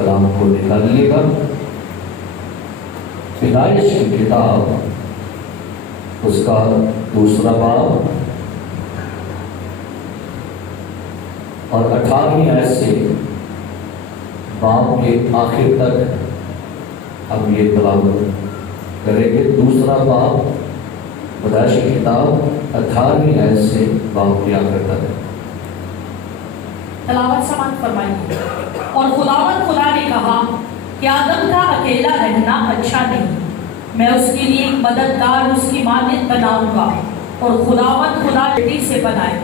کلام کو نکالیے گا۔ پیدائش کی کتاب اس کا 2 باب اور 18ویں آیت سے باب کے آخر تک ہم یہ تلاوت کریں گے۔ 2 باب پیدائش کی کتاب 18ویں آیت سے باب کے آخر تک تلاوت سماعت فرمائیے۔ اور خداوند خدا نے کہا کہ آدم کا اکیلا رہنا اچھا نہیں، میں اس کے لیے ایک مددگار اس کی مانند بناؤں گا۔ اور خداوند خدا مٹی سے بنائے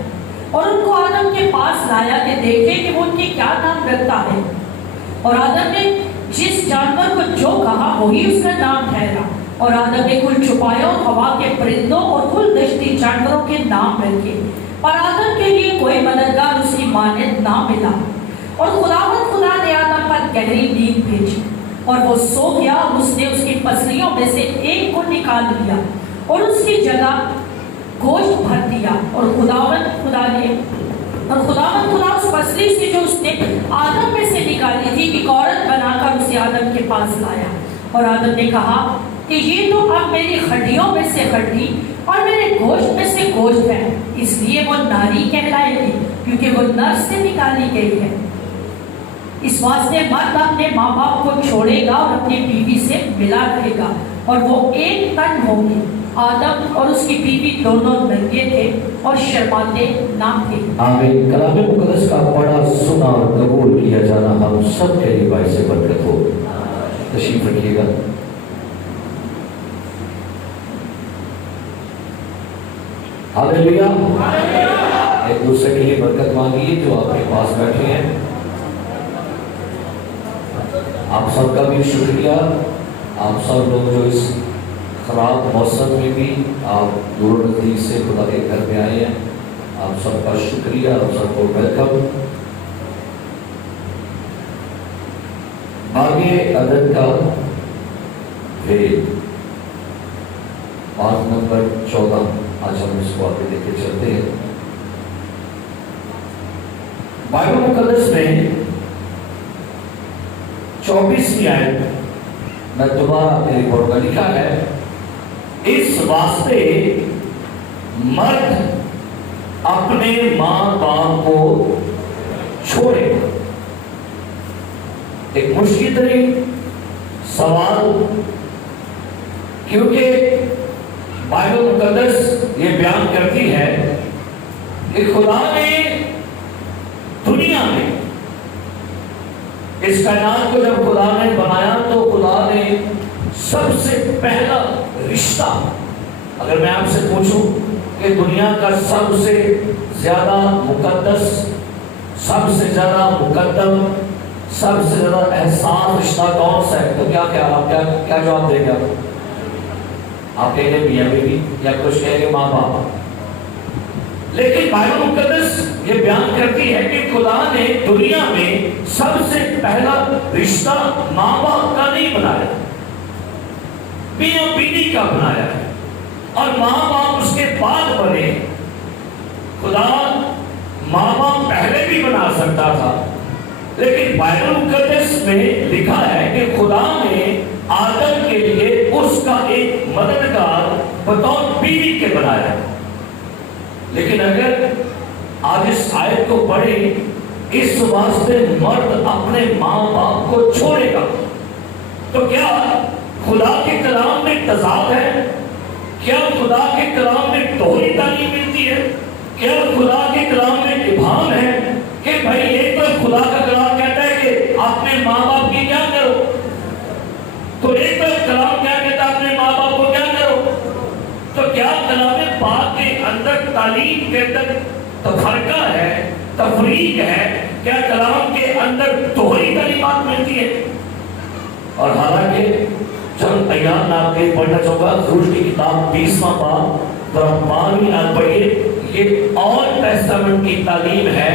اور ان کو آدم کے پاس لایا کہ دیکھے کہ وہ ان کی کیا نام رکھتا ہے۔ اور آدم نے جس جانور کو جو کہا وہی اس کا نام ٹھہرا۔ اور آدم نے کل چھپایا اور ہوا کے پرندوں اور کل دشتی جانوروں کے نام رکھے، پر آدم کے لیے کوئی مددگار اس کی مانند نہ ملا۔ اور خداوند خدا نے آدم پر گہری نیند بھیجی اور وہ سو گیا، اور اس نے اس کی پسلیوں میں سے ایک کو نکال لیا اور اس کی جگہ گوشت بھر دیا۔ اور خداوند خدا اس پسلی سے جو اس نے آدم میں سے نکالی تھی ایک عورت بنا کر اسے آدم کے پاس لایا۔ اور آدم نے کہا کہ یہ تو اب میری ہڈیوں میں سے ہڈی اور میرے گوشت میں سے گوشت ہے، اس لیے وہ ناری کہلائے گی کیونکہ وہ نر سے نکالی گئی ہے۔ اس واسطے مرد اپنے ماں باپ کو چھوڑے گا اور اپنی بیوی سے ملا رہے گا اور وہ ایک تن ہوں گے۔ آدم اور اس کی بیوی دونوں ننگے تھے اور شرماتے نہ تھے۔ آمین۔ کلام مقدس کا پڑھا سنا اور قبول کیا جانا ہم سب کے لیے باعث برکت ہو۔ تشریف رکھیے گا۔ ہاللیلویا۔ ایک دوسرے کے لیے برکت مانگیے جو آپ کے پاس بیٹھے ہیں۔ آپ سب کا بھی شکریہ، آپ سب لوگ جو اس خراب موسم میں بھی آپ دور نزدیک سے خدا کے گھر میں آئے ہیں، آپ سب کا شکریہ، آپ سب کو ویلکم۔ آگے عدد کا بھید 5 نمبر 14، آج ہم اس کو آگے لے کے چلتے ہیں۔ بائبل مقدس میں 24ویں آیت میں دوبارہ اپنے رپورٹ کا لکھا ہے، اس واسطے مرد اپنے ماں باپ کو چھوڑے۔ ایک مشکل ترین سوال، کیونکہ بائبل مقدس یہ بیان کرتی ہے کہ خدا نے دنیا میں اس کائنات کو جب خدا نے بنایا تو خدا نے سب سے پہلا رشتہ، اگر میں آپ سے پوچھوں کہ دنیا کا سب سے زیادہ مقدس، سب سے زیادہ مقدم، سب سے زیادہ احساس رشتہ کون سا ہے، تو کیا خیال آپ کیا جواب دیں گے؟ آپ کہیں گے میاں بیوی یا کچھ کہیں گے ماں باپ۔ لیکن بائبل مقدس یہ بیان کرتی ہے کہ خدا نے دنیا میں سب سے پہلا رشتہ ماں باپ کا نہیں بنایا، میاں بیوی کا بنایا ہے، اور ماں باپ اس کے بعد بنے۔ خدا ماں باپ پہلے بھی بنا سکتا تھا، لیکن بائبل مقدس میں لکھا ہے کہ خدا نے آدم کے لیے اس کا ایک مددگار بطور بیوی کے بنایا۔ لیکن اگر آج اس آیت کو پڑھیں، اس واسطے مرد اپنے ماں باپ کو چھوڑے گا، تو کیا خدا کے کلام میں تضاد ہے؟ کیا خدا کے کلام میں دوہری تعلیم ملتی ہے؟ کیا خدا کے کلام میں ابہام ہے کہ بھائی ایک طرف خدا کا کلام کہتا ہے کہ اپنے ماں باپ کی کیا کرو، تو ایک طرف کلام کیا کہتا ہے اپنے ماں باپ کو کیا کرو؟ تو کیا کلام پاک کے اندر تعلیم کے اندر تفرقہ ہے، تفریق ہے؟ کیا کلام کے اندر دوہری تعلیمات ملتی ہے؟ اور حالانکہ چند ایام میں آپ کے پڑھنا چاہوں گا، خروج کی کتاب 20واں باب 12ویں آیت پڑھیے، یہ اولڈ ٹیسٹامنٹ کی تعلیم ہے۔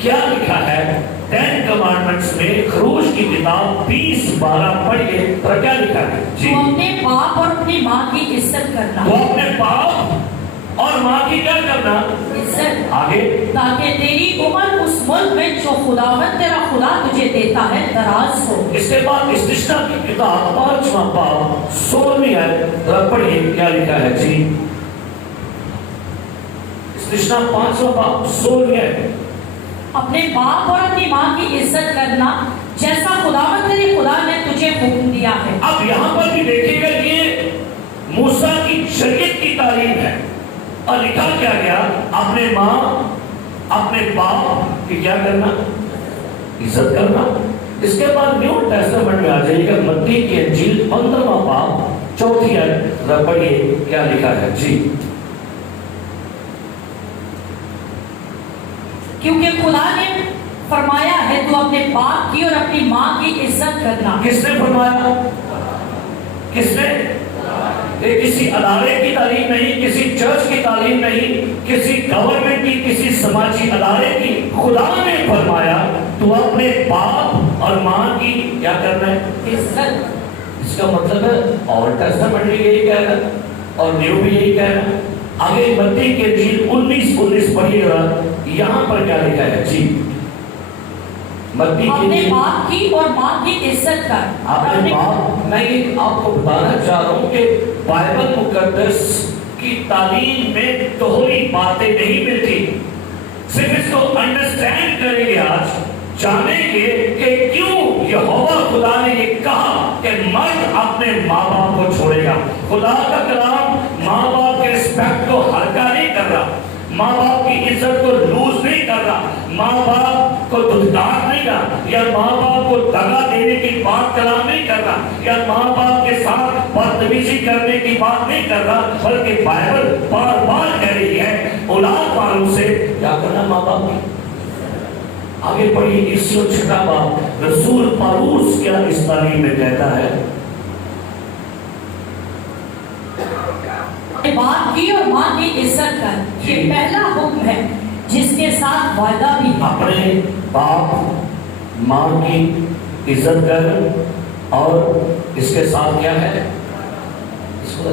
کیا لکھا ہے 10 کمانڈمنٹس میں؟ خروج کی کتاب 20:12 پڑھیے، تو کیا لکھا ہے؟ تو اپنے باپ اور اپنی ماں کی عزت کرنا، تو اپنے باپ اور ماں کی کیا کرنا؟ عزت، آگے تاکہ تیری عمر اس ملک میں جو خداوند تیرا خدا تجھے دیتا ہے دراز ہو۔ اس کے بعد استثنا کی کتاب 5واں باب 16ویں آیت ذرا پڑھیے کیا لکھا ہے جی۔ استثنا 5واں باب 16ویں آیت۔ اپنے باپ اور اپنی ماں کی عزت کرنا جیسا خداوند تیرے خدا نے تجھے حکم دیا ہے۔ اب یہاں پر بھی دیکھیے گا یہ موسیٰ کی شریعت کی تعلیم ہے، اور لکھا کیا گیا؟ اپنے ماں اپنے باپ کی کیا کرنا؟ عزت کرنا۔ اس کے بعد نیو ٹیسٹمنٹ میں آ جائیے گا، متی کی انجیل 15واں باب 4 آیت ذرا پڑھیے کیا لکھا ہے جی۔ کیونکہ خدا نے فرمایا ہے تو اپنے باپ کی اور اپنی ماں کی عزت کرنا۔ کس نے فرمایا؟ کس نے؟ یہ کسی ادارے کی تعلیم نہیں، کسی چرچ کی تعلیم نہیں، کسی گورنمنٹ کی، کسی سماجی ادارے کی۔ خدا نے فرمایا تو اپنے باپ اور ماں کی کیا کرنا ہے؟ عزت۔ اس کا مطلب ہے اور ٹیسٹمنٹ بھی یہی کہہ رہا اور نیو بھی یہی کہہ رہا۔ آگے متی کی انجیل 19 پڑھیے گا، یہاں پر کیا لکھا ہے جی؟ اپنے باپ کی اور ماں کی عزت کر۔ اپنے باپ، میں یہ آپ کو بتانا چاہ رہا ہوں کہ بائبل مقدس کی تعلیم میں دوہری باتیں نہیں ملتی۔ صرف اس کو انڈرسٹینڈ کریں گے، آج جانیں گے کہ کیوں یہوہ خدا نے یہ کہا کہ مرد اپنے ماں باپ کو چھوڑے گا۔ خدا کا کلام ماں باپ کے رسپیکٹ کو ہلکا نہیں کر رہا، ماں باپ کی عزت کو لوز نہیں کر رہا، ماں باپ کو دھتکار نہیں رہا، یا ماں باپ کو دگا دینے کی بات کلام نہیں کر رہا، یا ماں باپ کے ساتھ بدتمیزی کرنے کی بات نہیں کر رہا، بلکہ بائبل بار بار کہہ رہی ہے اولاد والوں سے کیا کرنا؟ ماں باپ کی۔ آگے پڑھی 6 باب، رسول پالوس کیا اس تعلیم میں کہتا ہے؟ باپ کی اور ماں کی عزت کر، یہ پہلا حکم ہے جس کے ساتھ وعدہ بھی ہے۔ اپنے باپ ماں کی عزت کر، اور اس کے ساتھ کیا ہے؟ اس کو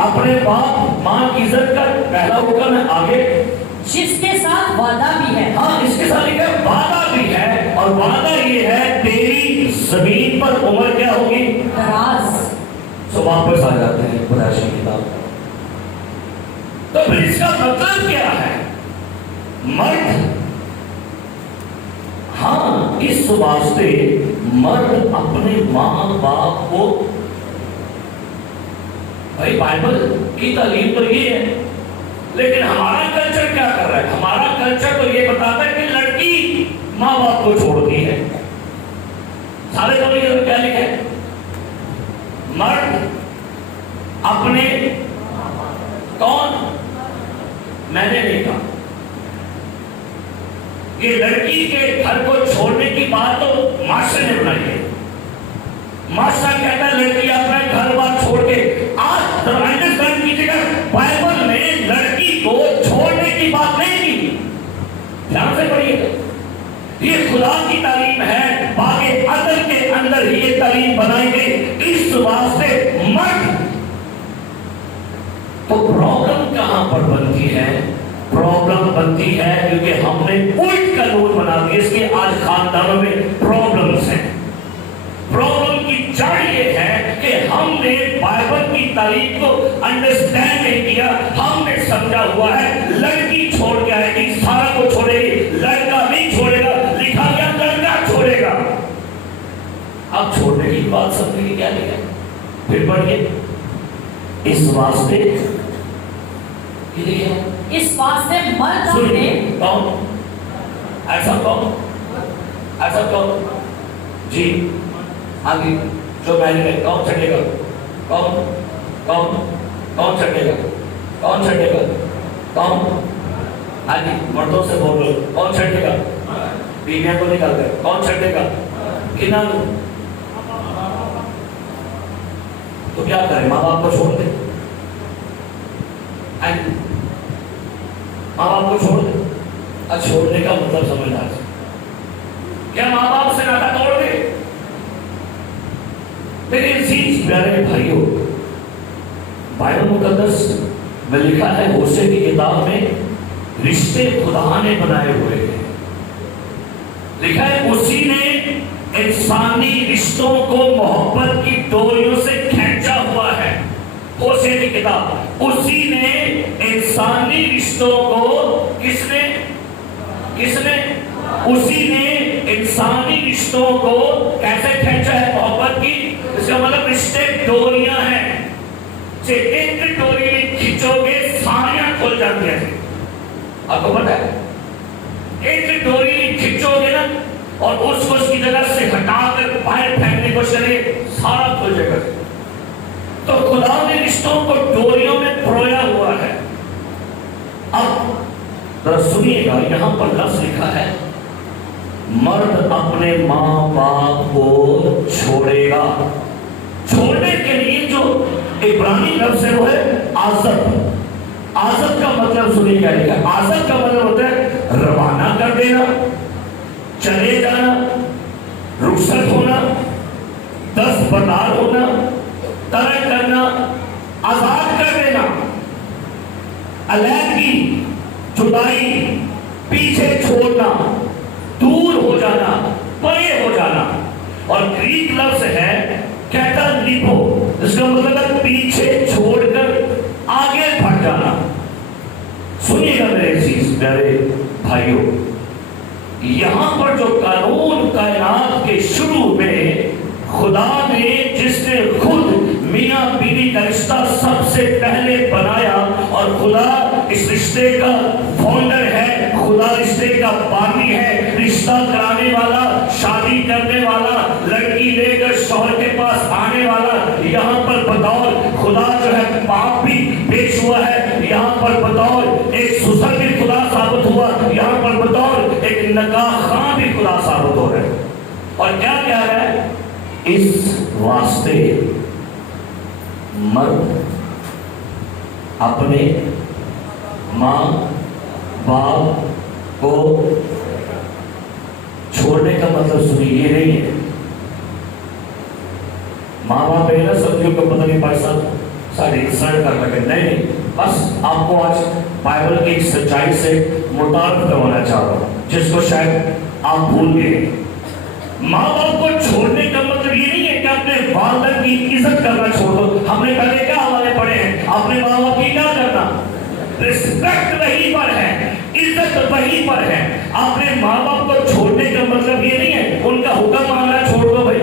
اپنے باپ ماں کی عزت کر، پہلا حکم ہے۔ آگے جس کے ساتھ وعدہ بھی ہے۔ ہاں، اس کے ساتھ ایک وعدہ بھی ہے، اور وعدہ یہ ہے تیری زمین پر عمر کیا ہوگی؟ دراز۔ سو واپس آ جاتے ہیں قریشی کتاب۔ تو پھر اس کا مطلب کیا ہے؟ مرد، ہاں اس واسطے مرد اپنے ماں باپ کو، بھائی بائبل کی تعلیم تو یہ ہے، لیکن ہمارا کلچر کیا کر رہا ہے؟ ہمارا کلچر تو یہ بتاتا ہے کہ لڑکی ماں باپ کو چھوڑتی ہے۔ سارے تو کیا لکھے؟ مرد اپنے، کون؟ میں نے نہیں کہا کہ لڑکی کے گھر کو چھوڑنے کی بات تو معاشرے نے بنائی ہے۔ معاشرہ کہتا ہے لڑکی اپنا گھر بار چھوڑ کے، آج انڈرسٹینڈ کیجیے گا، بائبل میں لڑکی کو چھوڑنے کی بات نہیں کی۔ دھیان سے پڑھیے گا، یہ خدا کی تعلیم ہے، باغ عدن کے اندر ہی یہ تعلیم بنائی گئی۔ اس واسطے مرد، تو پرابلم کہاں پر بنتی ہے؟ پرابلم بنتی ہے کیونکہ ہم نے الٹ قانون بنا دیا، اس کے آج خاندانوں میں پرابلمز ہیں۔ پرابلم کی جڑ یہ ہے کہ ہم نے بائبل کی تعلیم کو انڈرسٹینڈ نہیں کیا۔ ہم نے سمجھا ہوا ہے لڑکی چھوڑ کے آئے گی، سارا کو چھوڑے گی، لڑکا نہیں چھوڑے گا، لکھا گیا لڑکا چھوڑے گا۔ اب چھوڑنے کی بات سمجھنے کی کیا لکھا ہے؟ پھر پڑھیے، اس واسطے اس واسطے مرد اپنے، کون ایسا کون؟ ایسا کون جی؟ آگے جو میں نے کون چھٹے گا؟ کون کون کون چھٹے گا؟ کون چھٹے گا؟ کون؟ آگے مردوں سے بولو، کون چھٹے گا؟ بیویاں کو نکال کر کون چھٹے گا؟ کنا لو؟ تو کیا کریں؟ ماں باپ کو چھوڑ دیں؟ ماں باپ کو چھوڑ دیں؟ چھوڑنے کا مطلب سمجھنا ہے کیا ماں باپ سے ناطا توڑ دے؟ میرے عزیز پیارے بھائیوں، بائبل مقدس میں لکھا ہے ہوشے کی کتاب میں رشتے خدا نے بنائے ہوئے ہیں. لکھا ہے اسی نے انسانی رشتوں کو محبت کی ڈوریوں سے کھینچا ہوا ہے. ہوشے کی کتاب اسی نے انسانی رشتوں کو کس نے اسی نے انسانی رشتوں کو کیسے کھینچا ہے؟ محبت کی. اس کا مطلب رشتے ڈوریاں ہیں. ایک ڈوری کھینچو گے ساریاں کھل جاتی ہیں. آپ کو پتا ہے ایک ڈوری کھینچو گے نا اور اس کو اس کی جگہ سے ہٹا کر باہر پھینکنے کی کوشش کرے سارا کھل جائے گا. تو خدا نے رشتوں کو ڈوریوں میں پرویا ہوا ہے. اب ذرا سنیے گا, یہاں پر لفظ لکھا ہے مرد اپنے ماں باپ کو چھوڑے گا. چھوڑنے کے لیے جو عبرانی لفظ ہے وہ ہے عازب. عازب کا مطلب سنیے کیا لکھا ہے. عازب کا مطلب ہوتا ہے روانہ کر دینا, چلے جانا, رخصت ہونا, دست بردار ہونا, ترک کرنا, آزاد کر دینا, علیحدگی, جدائی, پیچھے چھوڑنا, دور ہو جانا, پرے ہو جانا. اور گریک لفظ ہے کیٹالپو, اس کا مطلب ہے پیچھے چھوڑ کر آگے بڑھ جانا. سنیے گا میرے عزیز پیارے بھائیوں, یہاں پر جو قانون کائنات کے شروع میں خدا نے جس نے خود میاں بیوی کا رشتہ سب سے پہلے بنایا, اور خدا اس رشتے کا فاؤنڈر ہے, خدا رشتے کا بانی ہے, رشتہ کرانے والا, شادی کرنے والا, لڑکی لے کر شوہر کے پاس آنے والا. یہاں پر بطور خدا جو ہے باپ بھی پیش ہوا ہے, یہاں پر بطور ایک سسر بھی خدا ثابت ہوا, یہاں پر بطور ایک نکاح خواہ بھی خدا ثابت ہو رہا ہے. اور کیا کہہ رہا ہے؟ اس واسطے مرد اپنے ماں باپ کو چھوڑنے کا مطلب سنیے یہ نہیں ہے ماں باپ ہے نا سبزیوں کو پتہ نہیں پیسہ ساری انسان کر لگے, نہیں. بس آپ کو آج بائبل کی ایک سچائی سے متعارف کروانا چاہ رہا ہوں جس کو شاید آپ بھول گئے. ماں باپ کو چھوڑنے کا مطلب یہ نہیں ہے کہ اپنے والدین کی عزت کرنا چھوڑ دو. ہم نے پہلے کیا حوالے پڑھے ہیں, اپنے ماں باپ کی کیا کرنا, رسپیکٹ وہی پر ہے, عزت وہی پر ہے. اپنے ماں باپ کو چھوڑنے کا مطلب یہ نہیں ہے ان کا حکم ماننا چھوڑ دو بھائی,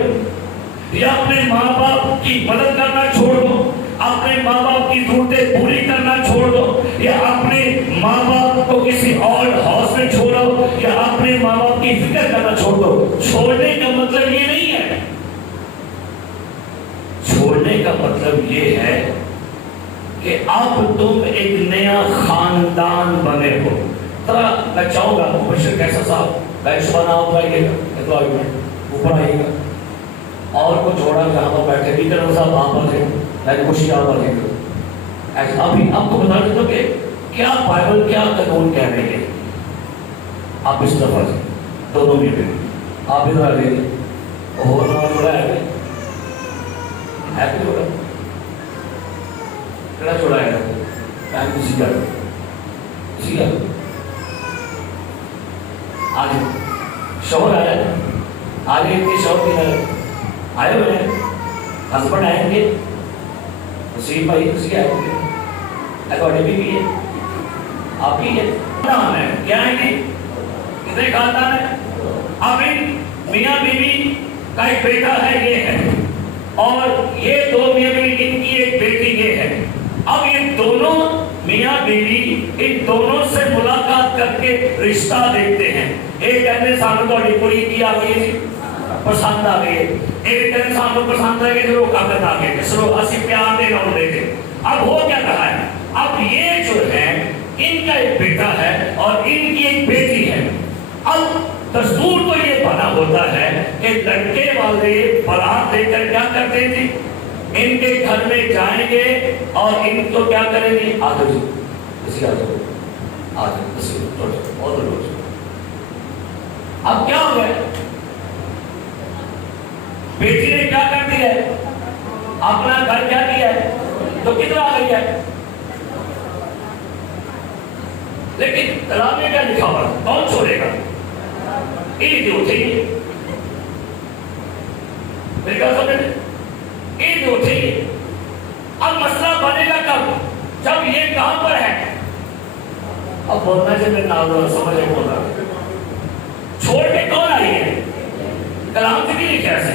یا اپنے ماں باپ کی مدد کرنا چھوڑ دو, اپنے ماں باپ کی ضرورتیں پوری کرنا چھوڑ دو, یا اپنے ماں باپ کو کسی اور ہاؤس میں چھوڑو, یا اپنے ماں باپ کی فکر کرنا چھوڑ دو. چھوڑنے کا مطلب یہ نہیں ہے. چھوڑنے کا مطلب یہ ہے کہ اب تم ایک نیا خاندان بنے ہو. ذرا میں چاہوں گا مبشر کیسا صاحب بینچ بنا اٹھائیے گا, اوپر آئیے گا, اور کو چھوڑا جہاں پر بیٹھے بھی کرو صاحب آپ تھے میں خوشی آپ آ جائے. ایسا ابھی آپ کو بتا دیتا ہوں کہ کیا بائبل کیا قانون کہہ رہے ہیں. آپ اس طرف آ جائیں, دونوں بھی آپ ادھر آ جائیے. اور چھوڑا ہے چھوڑا کہڑا چھوڑا ہے ٹائم کسی کا آج شوہر آیا, آگے ان کے شوہر کی آئے ہوئے ہیں, ہسبینڈ آئیں گے, وسیم بھائی کسی آئیں گے, اکیڈمی بھی ہے, آپ ہی ہے, خاندان ہے. کیا ہے کہ کتنے خاندان ہے. اب ان میاں بیوی کا ایک بیٹا ہے یہ ہے, اور یہ دو میاں بیوی ان کی ایک بیٹی یہ ہے. اب یہ دونوں میاں بیوی ان دونوں سے ملاقات کر کے رشتہ دیکھتے ہیں. ایک کہتے سانو تھوڑی کڑی کی آ گئی جی پسند آ گئی ہے, ایک کہتے سانو پسند آ گئی جو کاغذ آ گئے چلو اسی پیار دے نہ دیتے. اب ہو کیا رہا ہے, اب یہ جو ہے ان کا ایک بیٹا ہے اور ان کی ایک بیٹی ہے. اب دستور تو یہ بنا ہوتا ہے کہ لڑکے والے بارات دے کر کیا کرتے تھے, ان کے گھر میں جائیں گے اور ان کو کیا کریں گے, آ جاؤ جی اسی آ جاؤ آ جاؤ بہت لوگ. اب کیا ہو گیا, بیٹی نے کیا کر دیا ہے, اپنا گھر کیا کیا ہے, تو کدھر آ گئی ہے, لیکن کلام میں کیا لکھا ہوا ہے؟ کون چھوڑے گا؟ عید اٹھے گی، میری بات سمجھے، عید اٹھے گی۔ اب مسئلہ بنے گا کب؟ جب یہ کہاں پر ہے؟ اب بولنا چاہیے میرے نام سمجھ نہیں بول رہا، چھوڑ کے کون آئی ہے؟ کلام سے بھی لکھا ہے،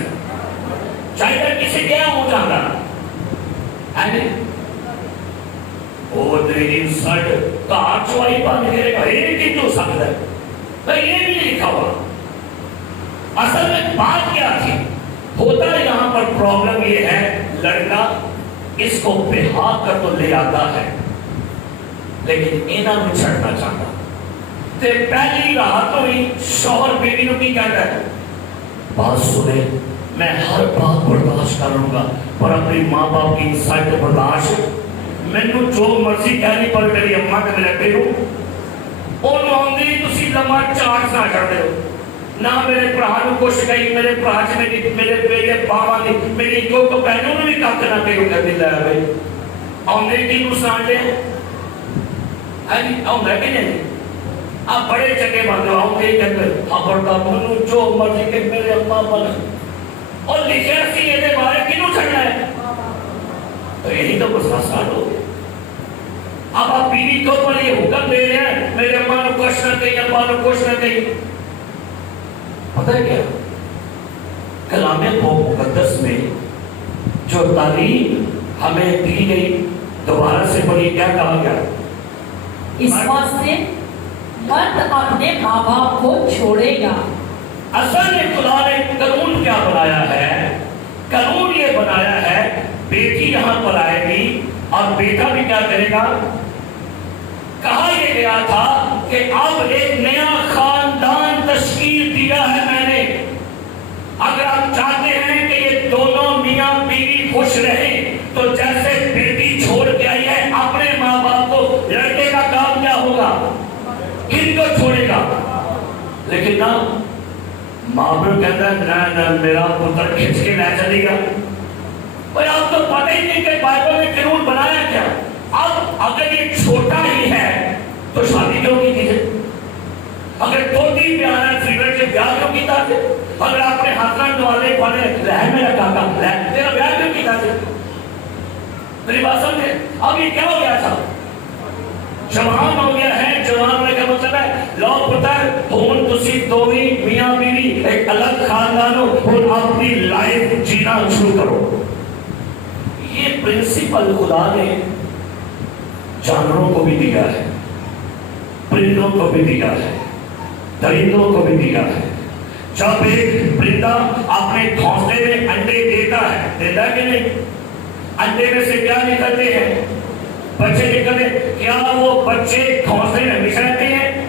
چاہیے کسی گیا ہوں جانا ہے وہ تیری سٹ کہاں چوائی بند کرے گا، یہ کی تو سکتا ہے تو یہ بھی لکھا ہوا۔ اصل میں بات کیا تھی؟ ہوتا ہے یہاں پر پرابلم یہ ہے، لڑکا اس کو بہا کر تو لے آتا ہے لیکن اینا میں چھڑنا چاہتا تے پہلی راتوں ہی شوہر بیوی نو کی کہتا ہے، بات سنے میں ہر بات برداشت کروں گا پر اپنی ماں باپ کی انسائٹ برداشت، میں نے جو مرضی کہنی پر میری اماں کے میرے پیرو اور نوندی تسی لمحہ چارج نہ کر دے نہ میرے پرہانوں کو شکائی، میرے پرہاچ میرے پیرے باوا نے میری کو بہنوں نے بھی کہتے نہ پیرو کہتے لے آئے آنے کی نسان لے آنے کی نہیں آپ بڑے چکے بندو آؤں گے کہتے خبردار منو جو مرضی کہ میرے اماں بنا اور لکھے سی یہ دے بارے کنوں چھڑنا ہے تو یہی تو کچھ آسان ہو گیا۔ اب آپ بیوی کو پر یہ حکم دے رہے ہیں میرے اماں کو کچھ نہ کہیں ابا کو کچھ نہ کہیں، پتہ ہے کیا کلام مقدس میں جو تعلیم ہمیں دی گئی دوبارہ سے پڑھی کیا کہا گیا؟ اس واسطے مرد اپنے ماں باپ کو چھوڑے گا۔ اصل میں خدا نے قانون کیا بنایا ہے؟ قانون یہ بنایا ہے بیٹی یہاں پر آئے گی اور بیٹا بھی کیا کرے گا؟ کہا یہ گیا تھا کہ اب ایک نیا خاندان تشکیل دیا ہے میں نے، اگر آپ چاہتے ہیں کہ یہ دونوں میاں بیوی خوش رہیں تو جیسے بیٹی چھوڑ کے آئی ہے اپنے ماں باپ کو، لڑکے کا کام کیا ہوگا؟ کن کو چھوڑے گا؟ لیکن نہ ماں باپ کہتا ہے نہ میرا پتر کھچ کے لے چلے گا۔ اور آپ تو پتہ ہی نہیں کہ بائبل میں قانون بنایا کیا؟ اب اگر یہ چھوٹا ہی ہے تو شادی کیوں کی کیجئے؟ اگر توتی پیارا ہے فریڈر سے بیاہ کیوں کی تھا؟ اگر آپ نے حسنان دوالے پانے لہ میرا کاکا لہ تیرا بیاہ کیوں کی تھا؟ میری بات سمجھے؟ اب یہ کیا ہو گیا تھا؟ جوان ہو گیا ہے، جوان ہونے کا مطلب ہے لو پتر ہون تسی دووی میاں بیوی ایک الگ خاندان ہو اور اپنی لائف جینا شروع کرو۔ یہ پرنسپل خدا نے جانوروں کو بھی دیا ہے، پرندوں کو بھی دیا ہے، درندوں کو بھی دیا ہے۔ جب ایک پرندہ اپنے گھونسلے میں انڈے دیتا ہے، دیتا کہ نہیں؟ انڈے میں سے کیا نکلتے ہیں؟ بچے نکلتے ہیں۔ کیا وہ بچے گھونسلے میں ہمیشہ رہتے ہیں؟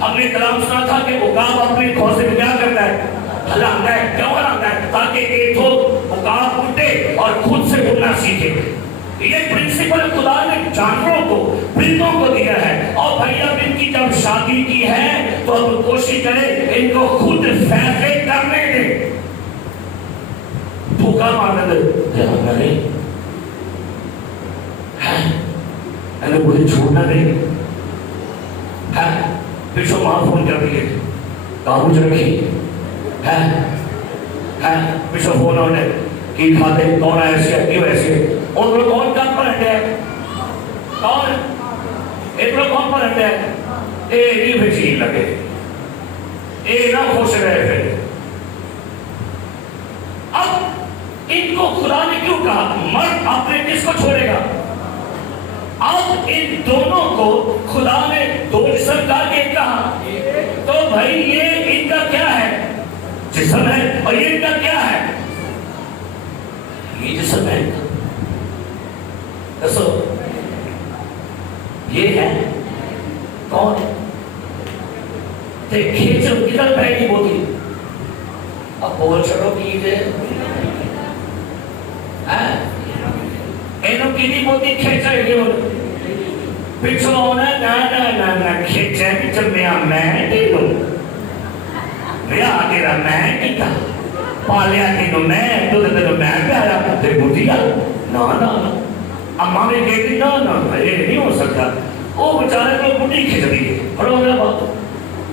ہم نے کلام سنا تھا کہ عقاب اپنے گھونسلے میں کیا کرتا ہے؟ ہلاتا ہے۔ کیوں ہلاتا ہے؟ تاکہ ایک تو عقاب اٹھے اور خود سے اڑنا سیکھے۔ یہ پرنسپل خدا نے جانوروں کو، پرندوں کو دیا ہے۔ اور بھائی اب ان کی جب شادی کی ہے تو اب کوشش کرے ان کو خود فیصلے کرنے دے۔ دھوکہ مارنے دے، مجھے چھوڑنا نہیں ہے، پیچھو ماں فون کر دیے کاغذ رکھی ہے، پیچھو فون ہونے کی کھاتے کون ایسی ہے کیوں ایسی ہے اور لوگ کون کام پر ہٹے ہیں، کون ایک لوگ کون پر ہٹے ہیں؟ اے نہیں بچی لگے، اے نہ خوش رہے پھر۔ اب ان کو خدا نے کیوں کہا مرد اپنے کس کو چھوڑے گا؟ اب ان دونوں کو خدا نے دو جسم کر کے کہا تو بھائی یہ ان کا کیا ہے؟ جسم ہے، اور یہ ان کا کیا ہے؟ یہ جسم ہے۔ دسو یہ ہے کون؟ کھیچو کدھر بیٹھی ہوتی؟ اب بول چھڑو کیجئے اینو کی نہیں ہوتی کھیچے گی پچھو ہونا نا کھیچے پچھو میں دیلو بیا تیرا میں کتا پالیا تینو میں تو تینو میں پیارا تیرے بوٹیا نا اماں میں کہتی نا یہ نہیں ہو سکتا وہ بیچارے کو بڈھی کھچ رہی ہے، پڑھو میرا بات،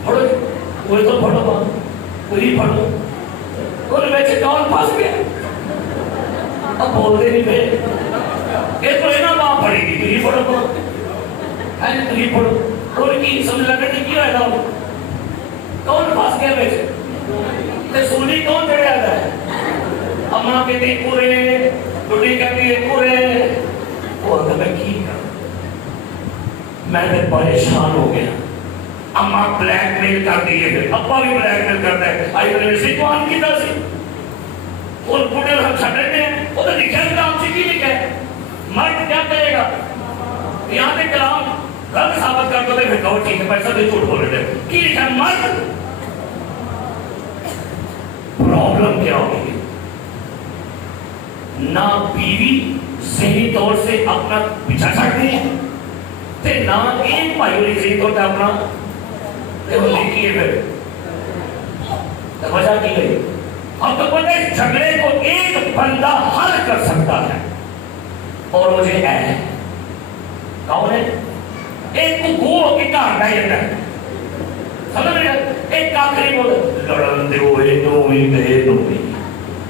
پڑھو وہ تو پڑھو بات، وہی پڑھو، ان میں سے کون پھنس گیا؟ اب بولتے نہیں پہ یہ تو ہے نا ماں پڑھے گی تو یہ پڑھو بات ہے تو یہ پڑھو، اور کی سمجھ لگا کہ کیا ہے کون پھنس گیا میں سے تے سولی کون چڑھے آتا ہے؟ اماں کہتی پورے، بڈھی کہتی ہے پورے، وہ آتا میں کی کروں، میں نے پریشان ہو گیا، اماں بلیک میل کر دیئے گئے، ابا بھی بلیک میل کرتا ہے، آئی یونیورسٹی کو آن کی تھا سی اور بڑے ہم چھٹے میں ہیں، وہ تو لکھا ہے کام سے کی لکھا ہے، مرد کیا کرے گا؟ یہاں پہ کلام غلط ثابت کر دو پھر کہو ٹھیک ہے پیسہ بھی جھوٹ بول رہے ہیں کی لکھا ہے مرد؟ پرابلم کیا ہوگی؟ نہ بیوی ذہنی طور سے اپنا پیچھا چھڑتی ہے تے نہ ایک بھائی ہوئی ذہنی طور سے اپنا دیکھیے پھر وجہ کی گئی ہم تو پتہ ہے جھگڑے کو ایک بندہ حل کر سکتا ہے اور مجھے ہے کون ہے؟ ایک کو گو کی کار ڈائیٹ ہے سمجھ رہے ہیں؟ ایک کاکری بول لڑن دے ہوئے دوئی دے دوئی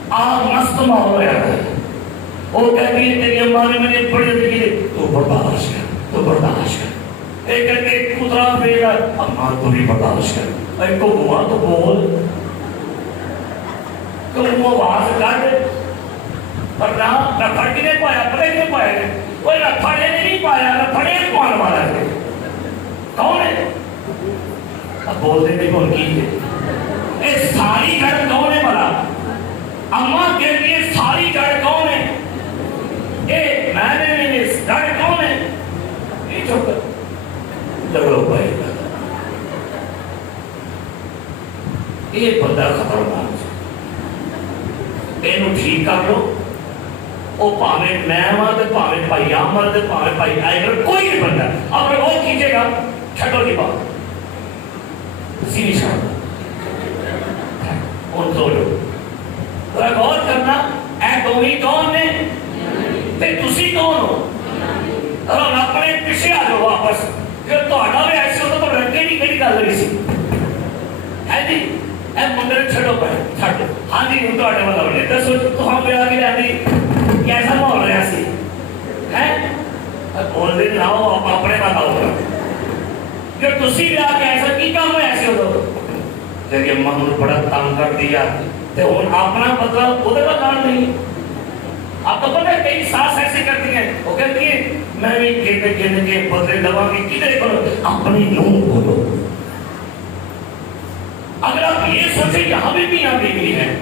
آپ مست ماحول ہو جاتا ہے وہ کہتی ہے تیری اماں نے میں نے بڑی دیکھی دے تو برداشت کر تو برداشت کر ایک کہتے ایک کترا پیدا اماں تو بھی برداشت کر ایک کو ہوا تو بول تو وہ وہاں سے کر دے پر نہ پھڑ کے نہیں پایا پڑے نہیں پایا کوئی نہ پھڑے نہیں پایا نہ پھڑے کون مارا ہے کون ہے؟ اب بول دے نہیں کون کی ہے اے ساری جڑ کون ہے بھلا؟ اماں کے لیے ساری جڑ کون ہے؟ اے میں نے جڑ کون ہے؟ یہ چھوڑ کر لڑو بھائی یہ بندہ خطرناک اینو ٹھیک کر لو وہ پاویں میں ہاں تے پاویں بھائی عامر تے پاویں بھائی آئیگر کوئی نہیں بندہ اگر وہ کیجئے گا چھٹو کی بات سیدھی چھوڑ ان دو غور کرنا اے دوئی کون نے تے تسی کون ہو اور اپنے پیچھے آ جاؤ واپس کہ تہاڈا بھی ایسے ہوتا تو رنگے نہیں کہڑی گل رہی سی ہے جی اے مندر چھڑو پہ چھڑ ہاں جی ہوں تہاڈے والا بنے دسو تو ہم پہ آ کے جاتی کیسا ماحول رہا سی ہے بول دے لاؤ آپ اپنے بتاؤ کہ تسی بھی آ کے ایسا کی کام ہے ایسے ہو تو کہ اماں نے بڑا تنگ کر دیا تے ہن اپنا بدلا ادھر کا کام نہیں آپ کو پتہ ہے کئی ساس ایسے کرتی ہیں وہ کہتی ہے میں بھی گن کے بدلے لوا کے کدھر کرو اپنی نوں بولو اگر آپ یہ سوچیں یہاں بھی میاں بیوی ہے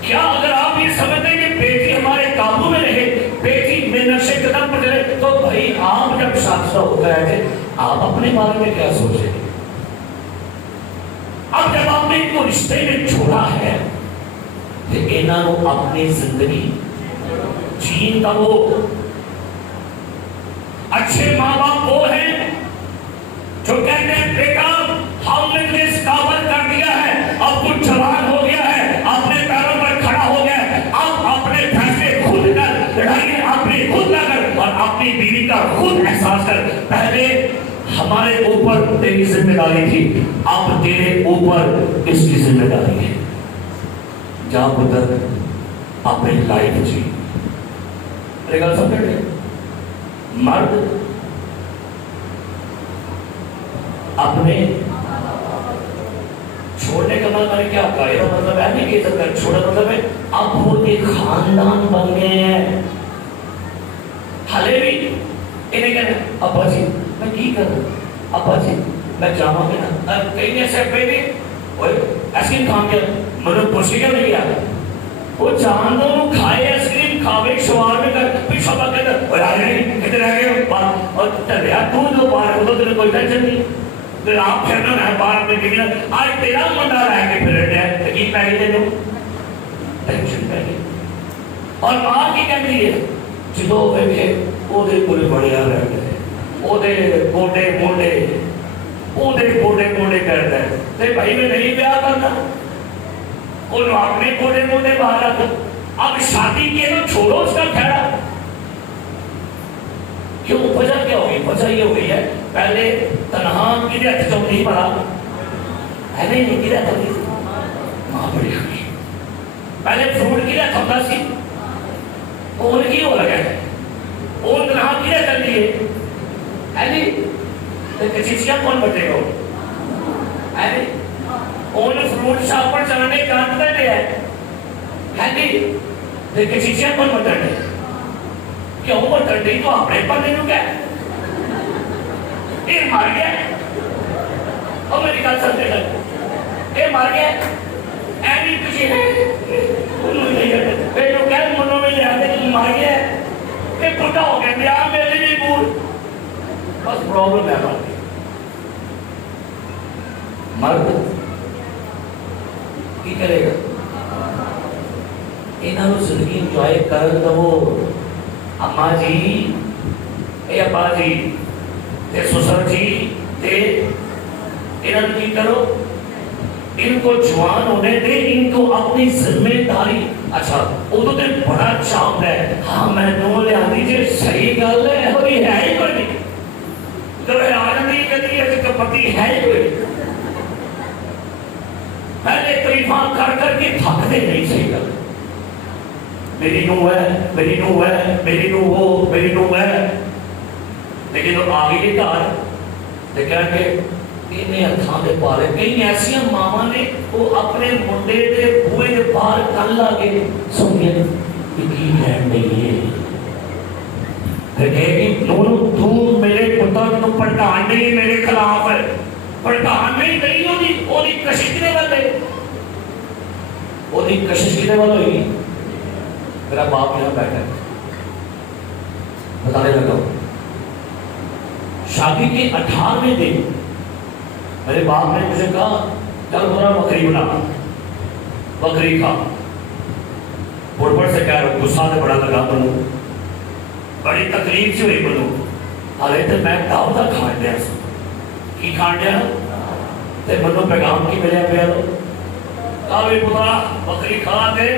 کیا اگر آپ یہ سمجھتے ہیں کہ بیٹی ہمارے قابو میں رہے بیٹی میں نقش قدم پر چلے تو بھائی آپ جب شادی ہوتا ہے کہ آپ اپنے بارے میں کیا سوچیں اب جب آپ نے ان کو رشتے میں چھوڑا ہے تو انہاں کو اپنی زندگی جین کا وہ اچھے ماں باپ وہ ہیں جو کہتے ہیں بیٹا ہم نے تجھے اس قابل کر دیا ہے اب تو جوان ہو گیا ہے اپنے پیروں پر کھڑا ہو گیا ہے اب اپنے فیصلے خود کر لڑائیاں اپنی خود نہ کر اور اپنی بیوی کا خود احساس کر پہلے ہمارے اوپر تیری ذمہ داری تھی اب تیرے اوپر اس کی ذمہ داری ہے جا پتر اپنی لائف جی میرے گل سمجھ رہے مرد اپنے چھوڑنے کا مطلب ہے کیا قائدہ مطلب ہے نہیں کہ عزت کر چھوڑا مطلب ہے اب وہ ایک خاندان بن گئے ہیں حالے بھی انہیں کہنا ابا جی میں کی کروں ابا جی میں جاؤں گا نا کہیں ایسے پہ بھی ایسے کام کیا مطلب پوچھے کیا نہیں کیا وہ جان دو کھائے ایس کریم کھاوے شوار میں کر پھر شبہ کہتا اور آ رہے ہیں کتنے رہ گئے اور تلیا تو جو بار ہے وہ تو کوئی ٹینشن نہیں پھر آپ پھرنا ہے بار میں نکلا آج تیرا منڈا رہ کے پھر رہتے ہیں تقیب پہلے دے دو ٹینشن پہلے اور ماں کی کہتی ہے جدو بیٹھے وہ دے پورے بڑے آ رہے ہیں وہ دے گوٹے موٹے وہ دے گوٹے موٹے کرتا ہے تے بھائی میں نہیں بیاہ کرنا انہوں اپنے گوٹے موٹے باہر رکھو اب شادی کے تو چھوڑو اس کا کھڑا کیوں وجہ کیا ہوگی ہوگی, وجہ یہ ہوئی ہے پہلے تنہا کدے ہاتھ چ نہیں پڑا ہے, نہیں کدے ہاتھ ہوتی ماں بڑی خوشی. پہلے فروٹ کدے ہاتھ ہوتا سی, اون کی ہو لگا ہے, اون تنہا کدے چل رہی ہے نہیں, کچیچیاں کون بٹے گا ہے نہیں, اون فروٹ شاپ پر چلانے جانتا ہے نہیں, کچیچیاں کون بٹن ہے, کیوں بٹن نہیں تو اپنے پر نہیں رکا یہ مار گیا اور میری گل سمجھے گا یہ مار گیا ایوی کچھ ہے جو کہ منوں میں لے آتے کہ مار گیا یہ بڑھا ہو گیا بیاہ میرے نہیں بول, بس پرابلم ہے بات. مرد کی کرے گا انہوں نے زندگی انجوائے کر دو. اما جی اے ابا جی تے سسر جی تے انہوں کی کرو, ان کو جوان ہونے دے, ان کو اپنی ذمہ داری. اچھا ادو تے بڑا چاند ہے, ہاں میں نو لیا دیجیے صحیح گل ہے, ہوئی ہے ہی کوئی نہیں, جب آجاتی کہتی ہے کہ پتی ہے ہی کوئی, پہلے تعریفاں کر کر کے تھکتے نہیں. صحیح گل میری نو ہے, میری نو ہے, میری نو ہو, میری نو ہے, لیکن وہ آگے کے گھر تو کہہ کے انہیں ہتھاں دے پارے. کئی ایسا ماما نے وہ اپنے منڈے دے بوئے دے پار کن لا کے سنگے کی کہن نہیں ہے, پھر کہے گی تو میرے پتر تو پڑھان نہیں میرے خلاف ہے, پڑھان نہیں ہوتی وہ کشش کنے والے, وہ کشش کنے والے ہوئی. میرا باپ یہاں بیٹھا ہے, بتانے لگا شادی کے 18ویں دن میرے باپ نے مجھے کہا چل تھوڑا بکری بنا, بکری کھا. بڑبڑ سے کہہ رہا غصہ سے بڑا لگا بنو, بڑی تکلیف سے ہوئی بنو, حالے تو میں دعوت کھان دیا کی کھان دیا تے منو پیغام کی ملیا پیا لو کہا بھی پترا بکری کھا دے.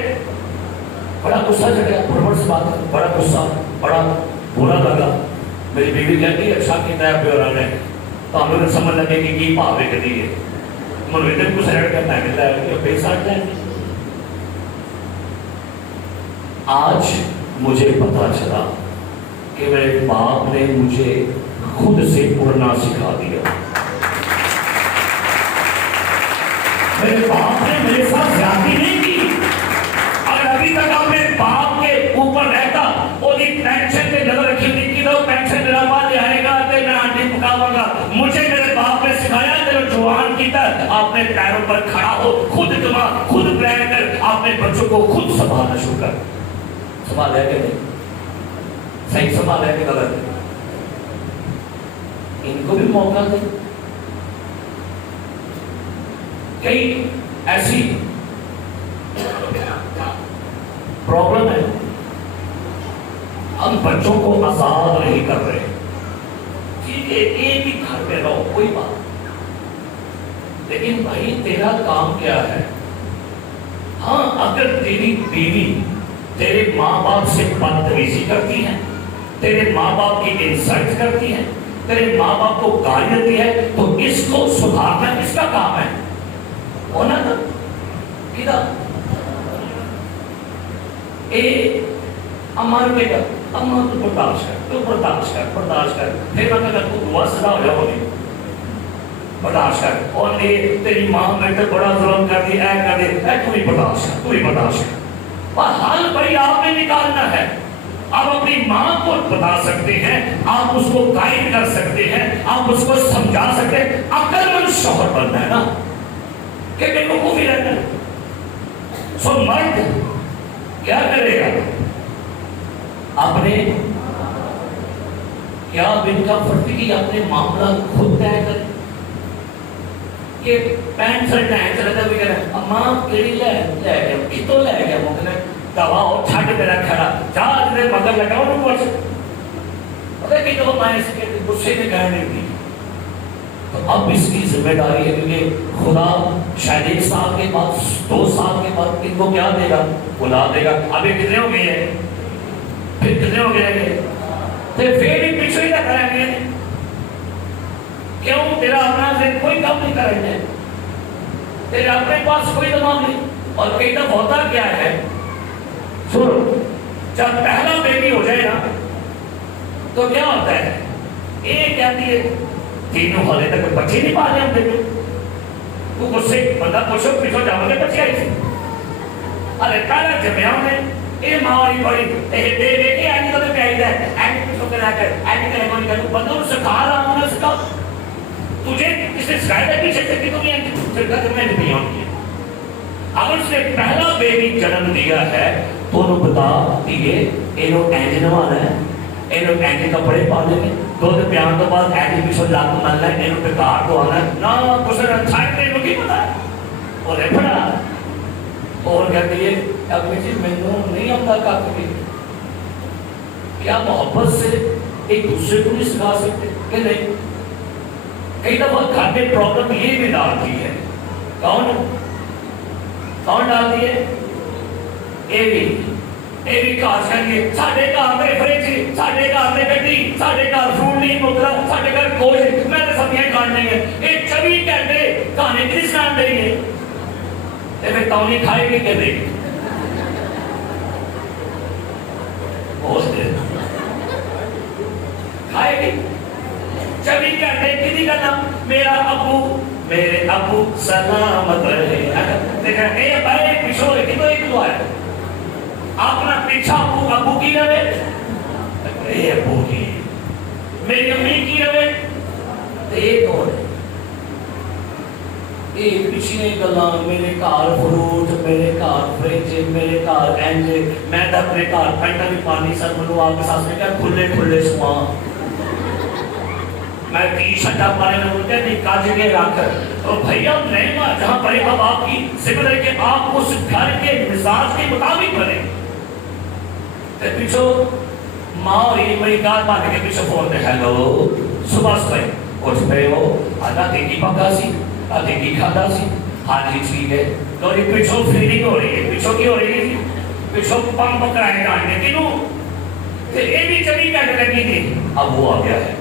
بڑا غصہ چڑھا, بڑبڑ سے بات بڑا غصہ, بڑا برا لگا. میری بیوی کہتی اچھا کیتا ہے پیورا نے, تو ہم لوگ سمجھ لگے کہ کی بھاوے کہتی ہے منویدن کو سیٹ کرنا ہے ملتا ہے کہ پیسہ آتا ہے. آج مجھے پتا چلا کہ میرے باپ نے مجھے خود سے اڑنا سکھا دیا. میرے باپ نے میرے ساتھ زیادتی نہیں کی. اگر ابھی تک آپ نے باپ کے اوپر رہتا وہ پینشن کے نظر رکھی تھی کہ وہ پینشن میرا بعد آئے گا تو میں آنٹی پکاؤں گا. مجھے میرے باپ نے سکھایا کہ جوان کی طرح آپ نے پیروں پر کھڑا ہو, خود دماغ خود پلان کر, آپ نے بچوں کو خود سنبھالنا شروع کر. سنبھال ہے کہ نہیں, صحیح سنبھال ہے کہ غلط ہے, ان کو بھی موقع دے. کئی ایسی پرابلم ہے, ہم بچوں کو آزاد نہیں کر رہے. ٹھیک ہے ایک ہی گھر میں رہو کوئی بات, لیکن بھائی تیرا کام کیا ہے؟ ہاں اگر تیری بیوی تیرے ماں باپ سے بدتمیزی کرتی ہے, تیرے ماں باپ کی انسلٹ کرتی ہے, تیرے ماں باپ کو گالی دیتی ہے, تو اس کو سدھارنا کس کا کام ہے؟ ہونا تھا کدھر اے امان کے گا امان تو برداشت کر, تو برداشت کر, برداشت کر. پھر میں کہتا تو دعا صدا ہو جاؤ گی, برداشت کر. اور یہ تیری ماں میں تو بڑا ظلم کر دی, اے کر دی, اے تو ہی برداشت کر, تو ہی برداشت کر. اور حال بھائی آپ نے نکالنا ہے. آپ اپنی ماں کو بتا سکتے ہیں, آپ اس کو گائیڈ کر سکتے ہیں, آپ اس کو سمجھا سکتے ہیں. عقل مند شوہر بننا ہے نا, کہ بیٹوں کو بھی رہنا ہے. سو مرد کیا کرے گا؟ آپ نے کیا بن کا فرٹی کی اپنے معاملہ خود طے کر کہ پینٹ شرٹ ہے چلے تو بھی کہہ رہے اماں کیڑی لے گیا کتوں لے گیا مکنے دوا ہو چھٹ میرا کھڑا جا جنے مگر لگا انہوں کو پتہ کہ جو میں اس کے غصے میں کہنے دی. تو اب اس کی ذمہ داری ہے کیونکہ خدا شاید 1 سال کے بعد 2 سال کے بعد ان کو کیا دے گا؟ اولاد دے گا. ابھی کتنے ہو گئے ہیں؟ پھر کتنے ہو گئے ہیں؟ تے پھر بھی پیچھے ہی لگ رہے ہیں. کیوں؟ تیرا اپنا ذہن کوئی کام نہیں کر رہے ہیں، تیرے اپنے پاس کوئی دماغ نہیں. اور کئی دفعہ ہوتا کیا ہے، سنو، جب پہلا بیبی ہو جائے نا تو کیا ہوتا ہے، یہ کہتی ہے تینوں حالے تک بچے نہیں پالے ہم دیکھو. تو غصے بندہ پوچھو پیچھو جاؤ گے بچے آئی تھی، ارے پہلا جمعہ نے یہ ماں بڑی دے دے کے آئی تو پیائی ہے ایڈی پیچھو کے لا کر ایڈی کرے گا نہیں. بندوں سکھا رہا ہوں نے سکھا تجھے کس نے سکھایا تھا پیچھے سے کہ تم یہ سرکت میں نہیں ہوتی ہے. اگر اس نے پہلا بیبی جنم دیا ہے تو انہوں بتا دیئے انہوں اینجی نوانا ہے، انہوں اینجی کپڑے پانے گے، دو دن پیان تو بعد اینجی پیچھو لاکھ ملنا ہے، انہوں پہ کار تو آنا ہے نا کچھ نے چھائے تھے انہوں کی پتا ہے اور ہے پڑا. اور کہتے ہیں اپنی چیز میں نہیں ہوتا کافی کیا محبت سے ایک دوسرے کو نہیں سکھا سکتے کہ نہیں. کئی دفعہ گھر میں پرابلم یہ بھی ڈالتی ہے، کون ڈالتی ہے؟ اے بھی کار چاہیے ساڑھے کار میں فریج، ساڑھے کار میں گڈی، ساڑھے کار فروٹ نہیں مکرا، ساڑھے کار گوشت میں نے سبزیاں کھانے ہیں. ایک 24 گھنٹے کھانے کی سنان دیں گے پھر تونی کھائے گی کہ نہیں؟ کھائے گی 24 گھنٹے کسی کا نام میرا ابو، میرے ابو سلامت رہے. دیکھا اے بھائی پیچھو ہے کہ تو ایک دعا ہے اپنا پیچھا ابو کی رہے، اے ابو کی میری امی کی رہے تو ایک اور ہے. یہ پچھلے گلاں میرے کار فروٹ، میرے کار فریج، میرے کار اینجے، میں تو اپنے کار پینٹا بھی پانی سر منو آپ کے ساتھ میں کیا کھلے کھلے سواں میں ٹی شرٹا پانے میں بولتے ہیں کاج کے رکھ تو بھیا نہیں ماں جہاں پر اب آپ کی ذمہ ہے کہ آپ اس گھر کے مزاج کے مطابق بنے. پیچھو ماں اور یہ میری کار پانے کے پیچھے فون دے ہیلو صبح سے اٹھ پہ ہو آدھا دیکھی پکا سی آدھے کی کھادا سی ہاں جی ٹھیک ہے. تو یہ پیچھو فیلنگ ہو رہی ہے، پیچھو کی ہو رہی ہے، پیچھو پمپ کرائے ڈالنے کی نو تو یہ بھی چلی کہنے لگی تھی. اب وہ آ گیا ہے،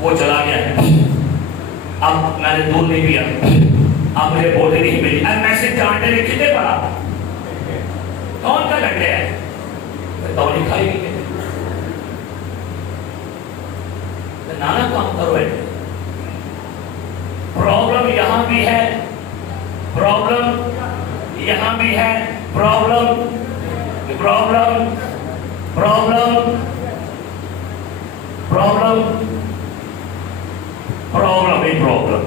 وہ چلا گیا ہے، اب میں نے دودھ نہیں پیا، اب مجھے بوٹل نہیں ملی، اب میسج جانتے نے کتنے پڑا کون کا لگ گیا ہے تو نہیں کھائی گی نانا کام کرو ہے. پرابلم یہاں بھی ہے، پرابلم یہاں بھی ہے، problem problem problem problem problem ہی پرابلم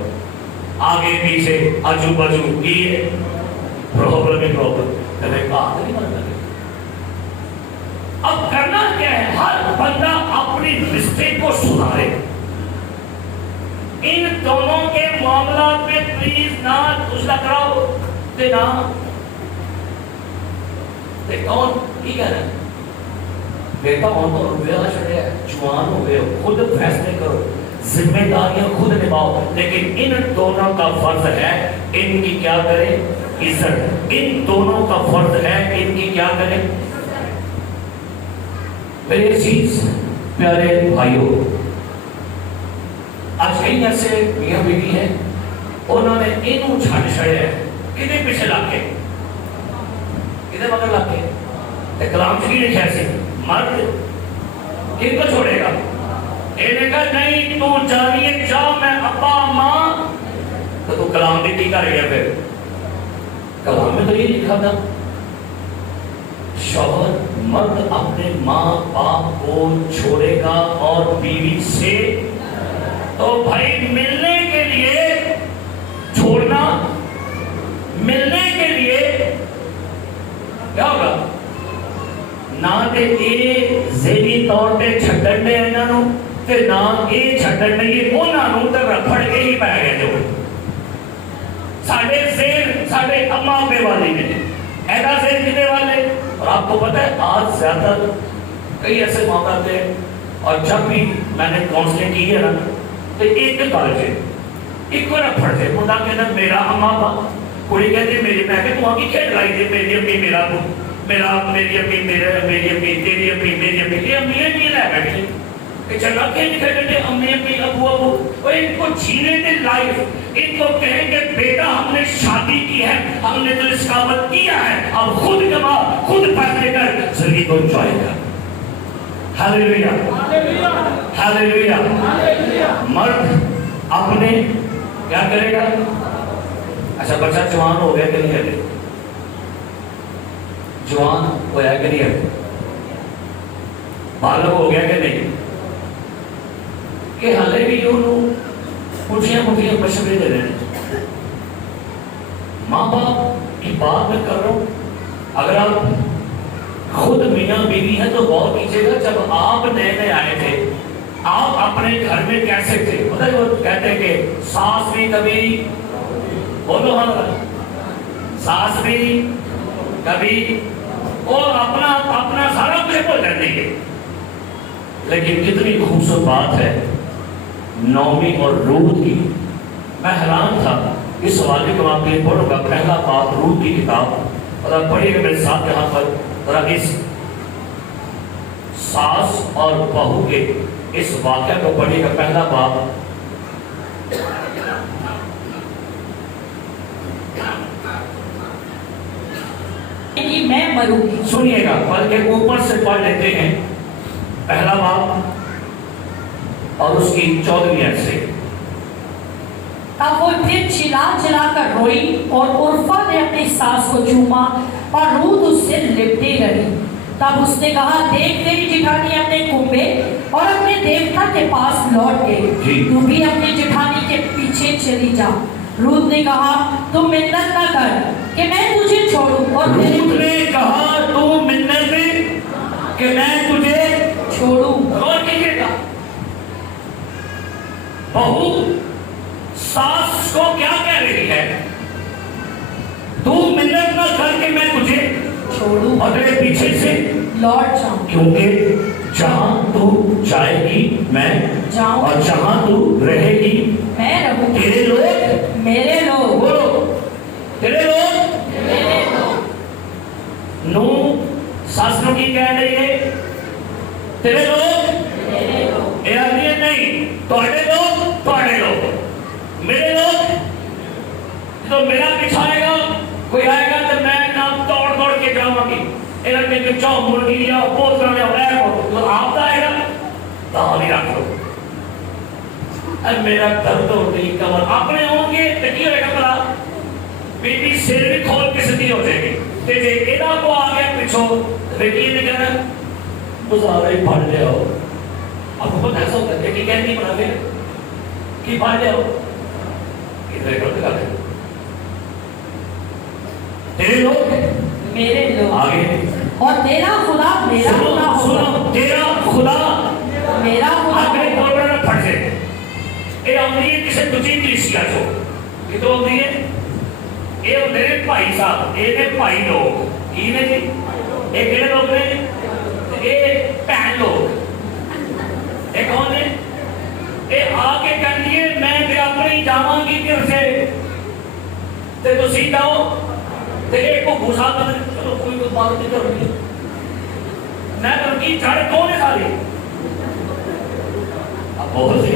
آگے پیچھے آجو باجو یہ پرابلم ہی پرابلم. کبھی بات نہیں بن لگے. اب کرنا کیا ہے، ہر بندہ اپنی مسٹیک کو سدھارے. ان دونوں کے معاملات میں پلیز نہ دوسرا کراؤ تے نہ تے کون کی کہہ رہا ہے بیٹا ہوں تو رویہ چھڑے جوان ہو گئے خود فیصلے کرو، ذمہ داریاں خود نبھاؤ. لیکن ان دونوں کا فرض ہے ان کی کیا کرے عزت، ان دونوں کا فرض ہے ان کی کیا کرے. میرے چیز پیارے بھائیوں، آج کئی ایسے میاں بیٹی ہیں انہوں نے انہوں چھڑ چھڑے کدھے پیچھے لاکے کدھے مگر لاکے کلام شریف نے کیسے مرد کن کو چھوڑے گا. انہیں کہا نہیں تو جانیے جا میں ابا ماں تو کلام بھی کر گیا. پھر کلام میں تو یہ لکھا تھا شوہر مرد اپنے ماں باپ کو چھوڑے گا اور بیوی سے. تو بھائی ملنے کے لیے چھوڑنا، ملنے کے لیے کیا ہوگا نہ تے اے ذہنی طور پہ چھڈن دے انہاں نوں تے نہ اے چھڈن دے انہاں نوں تے رکھڑ کے ہی پے گئے. جو ساڈے ذہن ساڈے اماں پہ والے نے ایسا ذہن کتنے والے. اور آپ کو پتہ ہے آج زیادہ کئی ایسے موقع تھے اور جب بھی میں نے کاؤنسلنگ کی ہے نا تو ایک کالج ہے ایک کو رکھڑ تھے منڈا کہنا میرا اماں باپ، کڑی کہتے میری میں کہ تو آگے کھیل لائی تھی میری امی میرا میری امی تیری امی میری امی یہ امی نہیں لے بیٹھے کہ چلا کے لکھے بیٹھے امی ابو اور ان کو جینے دے لائف. ان کو کہیں کہ بیٹا ہم نے شادی کی ہے, ہم نے تو اسکامت کیا ہے, اب خود کما خود پیسے کر زندگی کو انجوائے کر. ہاللیلویا ہاللیلویا. مرد اپنے کیا کرے گا؟ اچھا بچہ جوان ہو گیا کہ نہیں ہے؟ جوان ہوا کہ نہیں ہے؟ بالغ ہو گیا کہ نہیں؟ کہ ہلے بھی انہوں مٹھیاں مشورے دے رہے ہیں. ماں باپ کی بات میں کر رہا ہوں. اگر آپ خود میاں بیوی ہیں تو غور کیجیے گا, جب آپ نئے آئے تھے آپ اپنے گھر میں کیسے تھے؟ پتہ ہے وہ کہتے ہیں کہ ساس بھی کبھی بولو ہاں ساس بھی کبھی اور اپنا سارا کچھ بول جاتے ہیں. لیکن کتنی خوبصورت بات ہے نومی اور رود کی. میں حیران تھا اس حوالے کو آپ کے لیے پڑھوں گا. پہلا باب رود کی کتاب اور آپ پڑھیے گا میرے ساتھ یہاں پر ذرا اس ساس اور بہو کے اس واقعہ کو پڑھیے گا. پہلا باب میں مروں گی. سنیے گا بلکہ اوپر سے پڑھ لیتے ہیں. پہلا باب اور اس کی 14ویں آیت سے. تب وہ پھر چلا کر روئی اور عرفہ نے اپنی ساس کو چوما اور رود اس سے لپٹے رہی. تب اس نے کہا دیکھ تیری جٹھانی اپنے کنبے اور اپنے دیوتا کے پاس لوٹ گئی, تو بھی اپنی جٹھانی کے پیچھے چلی جا. رود نے کہا تم منت نہ کر کہ میں تجھے چھوڑوں. اور رود نے کہا تو منت کہ میں تجھے چھوڑوں. اور کیجیے گا بہو ساس کو کیا کہہ رہی ہے؟ تو منت نہ کر کے میں تجھے چھوڑوں اور میرے پیچھے سے لوٹ جاؤں. کیونکہ جہاں تو جائے گی میں جاؤں اور جہاں تو رہے گی میں رہوں. تیرے لوگ میرے لوگ بولو تیرے لوگ. میرے لوگ. نو ساس نو کی کہہ رہی ہے تیرے لوگ میرے لوگ. یہ نہیں تھوڑے لوگ میرے لوگ. تو میرا بچھائے گا کوئی آئے گا تو میں نہ دوڑ کے جاؤں گی. اگر میں کہ چاہو مرغی لیا پوتر لیا اے کو تو آپ کا آئے گا تو بھی رکھ لو. اب میرا درد ہو رہی کمر اپنے ہوں گے تو کی ہوئے گا بلا بی بی سر بھی کھول کے سدھی ہو جائے گی. تے جے اینا کو آگے پچھو بیٹی نے کہنا گزارے پڑھ لے ہو. آپ کو پتہ ایسا ہوتا ہے کہ کہنی بنا دے کی پڑھ لے ہو ادھر کرتے کرتے تیرے لوگ میرے لوگ. آگے اور تیرا خدا میرا خدا ہوگا. سنو تیرا خدا میرا خدا آگے ہوگا. بول رہا پڑھ جائے. اے امریہ کسے تجھے کلیسیا چھو کہ تو امریہ اے میرے بھائی صاحب اے نے بھائی لوگ کی نے جی اے کہنے لوگ نے اے پہن لوگ اے کون ہے اے آگے کر لیے میں تے اپنی جاماں کی پھر سے تے تو سیدھا ہو تے ایک کو گھسا کر چلو کوئی بات نہیں کر رہی میں تو کی چڑھ کون ہے ساری اب بہت سے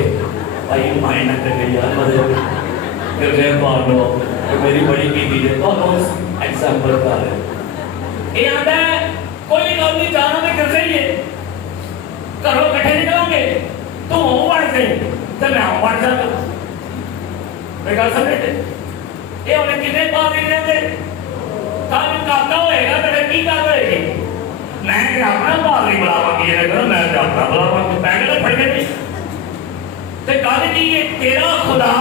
بھائی مائنہ کر گئی یار مجھے پھر میں پاڑ لو میری بڑی کی دیجئے بہت ایگزامپل کر رہے ہیں. یہ آتا ہے کوئی گل نہیں جانا میں کر رہی ہے کرو کٹھے نکلوں گے تو ہوں بڑھ سے تو میں ہوں بڑھ جاتا میں کہا سمجھتے یہ انہیں کتنے بات نہیں رہتے کام کاتا ہوئے گا تو کی کام ہوئے گی. میں کہ اپنا بات نہیں بڑھاوا کیا ہے میں اپنا بڑھاوا کی پہلے پڑھ گئے نہیں تو کہا کہ یہ تیرا خدا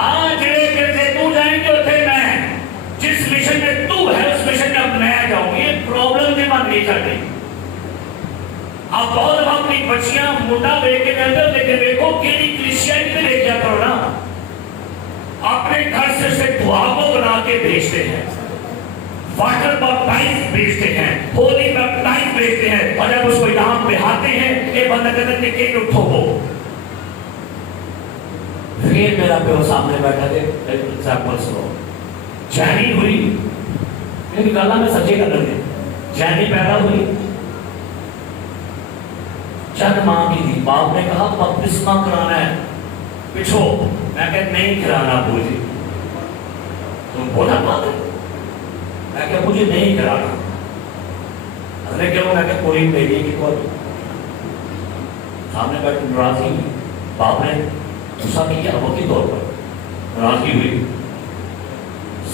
آج جڑے سے تو جائیں گے اتنے میں جس مشن میں تو ہے اس مشن میں میں جاؤں. یہ پرابلم کی بات نہیں کرتی. آپ بہت اپنی بچیاں منڈا لے کے جاتے لیکن دیکھو کیلی کلیسیا بھی لے کیا کرو نا اپنے گھر سے اسے دعا کو بنا کے بھیجتے ہیں واٹر بیپٹائز بھیجتے ہیں ہولی بیپٹائز بھیجتے ہیں اور جب اس کو یہاں بہاتے ہیں یہ بندہ کہتے ہیں کہ اٹھو ہو. پھر میرا پیو سامنے بیٹھا تھے ایگزامپل سنو چہری ہوئی کیونکہ گلا میں سچے کر رہے ہیں. جینی پیدا ہوئی چند ماہ کی تھی. باپ نے کہا بپتسمہ کرانا ہے پچھو. میں کہا نہیں کرانا ابو جی. تم بولا بات ہے. میں کہا مجھے نہیں کرانا. ارے کیوں؟ میں کہا کوئی بیٹی کی کوئی سامنے بیٹھ ناراضی ہوئی. باپ نے غصہ کیا وقتی طور پر ناراضگی ہوئی.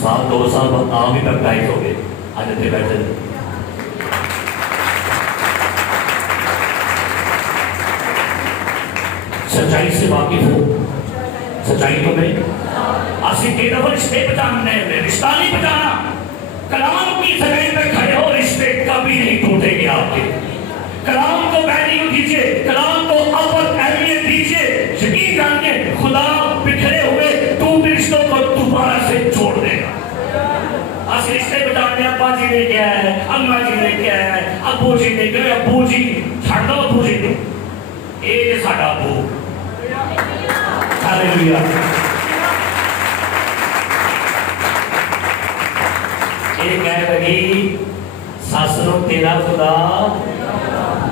سال 2 سال بعد آپ بھی بیپٹائز ہو گئے. آج اتنے بیٹھے تھے. سچائی سے واقف ہو. سچائی تو میں آسی کے دفعہ رشتے بچانے رشتہ نہیں بچانا. کلام کی سچائی پہ کھڑے ہو. رشتے کبھی نہیں ٹوٹے گے آپ کے. کلام کو ویلیو دیجیے. کلام کو اول اہمیت دیجیے. یقین جانیے خدا بکھرے ہوئے ٹوٹے رشتوں کو دوبارہ سے جوڑ دے گا. آج رشتے بچانے ابا جی نے کیا ہے, اما جی نے کیا ہے, ابو جی نے کیا ہے. ابو جی چھڑ دو ابو جی نے. یہ ساڈا ابو. ہاللیلویا. یہ کہہ لگی ساس نو تیرا خدا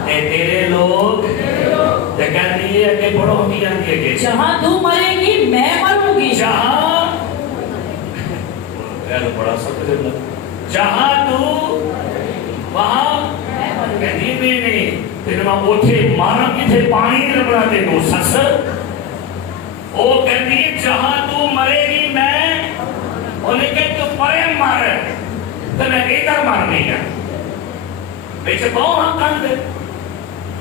تے تیرے لوگ تے کہتی ہے کہ بڑوں کی جاتی ہے کہ جہاں تو مرے گی میں مروں گی. جہاں بڑا سب جملہ جہاں تو وہاں کہتی ہے نہیں پھر میں اٹھے مارا کی تھے پانی نہ بناتے دو سس. وہ کہتی ہے جہاں تو مرے گی میں انہیں کہ تو پرے مار تو میں ادھر مار نہیں ہے. بیچے بہو ہاں کان دے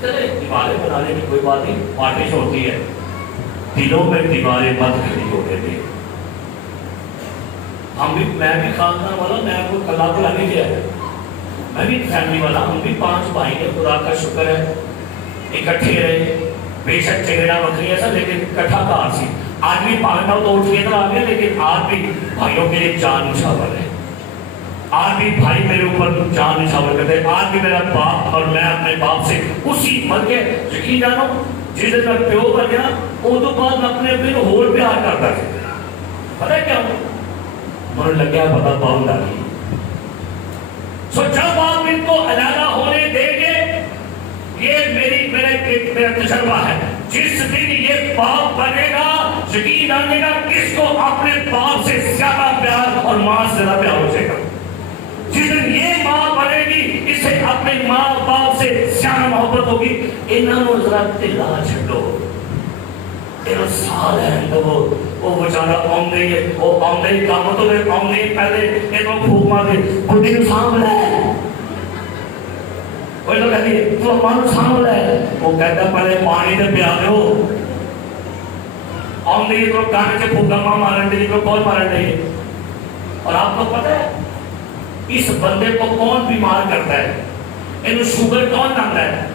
چلے دیواریں بنانے کی کوئی بات نہیں. پارٹیش ہوتی ہے دلوں میں دیواریں مت کھڑی ہوتے تھے. ہم بھی میں بھی خاندان والا میں کوئی کلا کو لانے گیا ہے. میں بھی فیملی والا. ہم بھی 5 بھائی ہیں. خدا کا شکر ہے اکٹھے رہے. بے شک چہرہ بکری ایسا لیکن کٹھا کار سی. آج بھی پاگنا تو اٹھ کے آ گیا لیکن آج بھی بھائیوں کے لیے جان نچھاور ہے. آج بھی بھائی میرے اوپر جان نچھاور کرتے ہیں. آج بھی میرا باپ اور میں اپنے باپ سے اسی مر کے یقین جانو جس دن میں پیو بن گیا وہ تو بعد میں اپنے پھر ہور پیار کرتا تھا. پتہ کیا مجھے لگیا پتا باؤں ڈالی. سو جب آپ ان کو علیحدہ ہونے دیں گے یہ میرا تجربہ ہے. جس دن یہ باپ بنے گا یقین آنے گا کس کو اپنے باپ سے زیادہ پیار اور ماں سے زیادہ پیار ہو جائے گا. جس دن یہ ماں بنے گی اسے اپنے ماں باپ سے زیادہ محبت ہوگی. انہوں نے ذرا تلا چھڑو تیرا سال ہے وہ بچارا آمدے ہے وہ آمدے کامتوں میں آمدے پہلے یہ تو پھوک مار دے بڑی نو سانبھل ہے. کوئی لوگ کہتی ہے تو مانو سانبھل ہے. وہ کہتا پہلے پانی دے پیا دو. آمدے تو کانے سے پھوکا ماں مارن دے تو کون مارن دے. اور آپ کو پتہ ہے اس بندے کو کون بیمار کرتا ہے. انہوں شوگر کون لاتا ہے.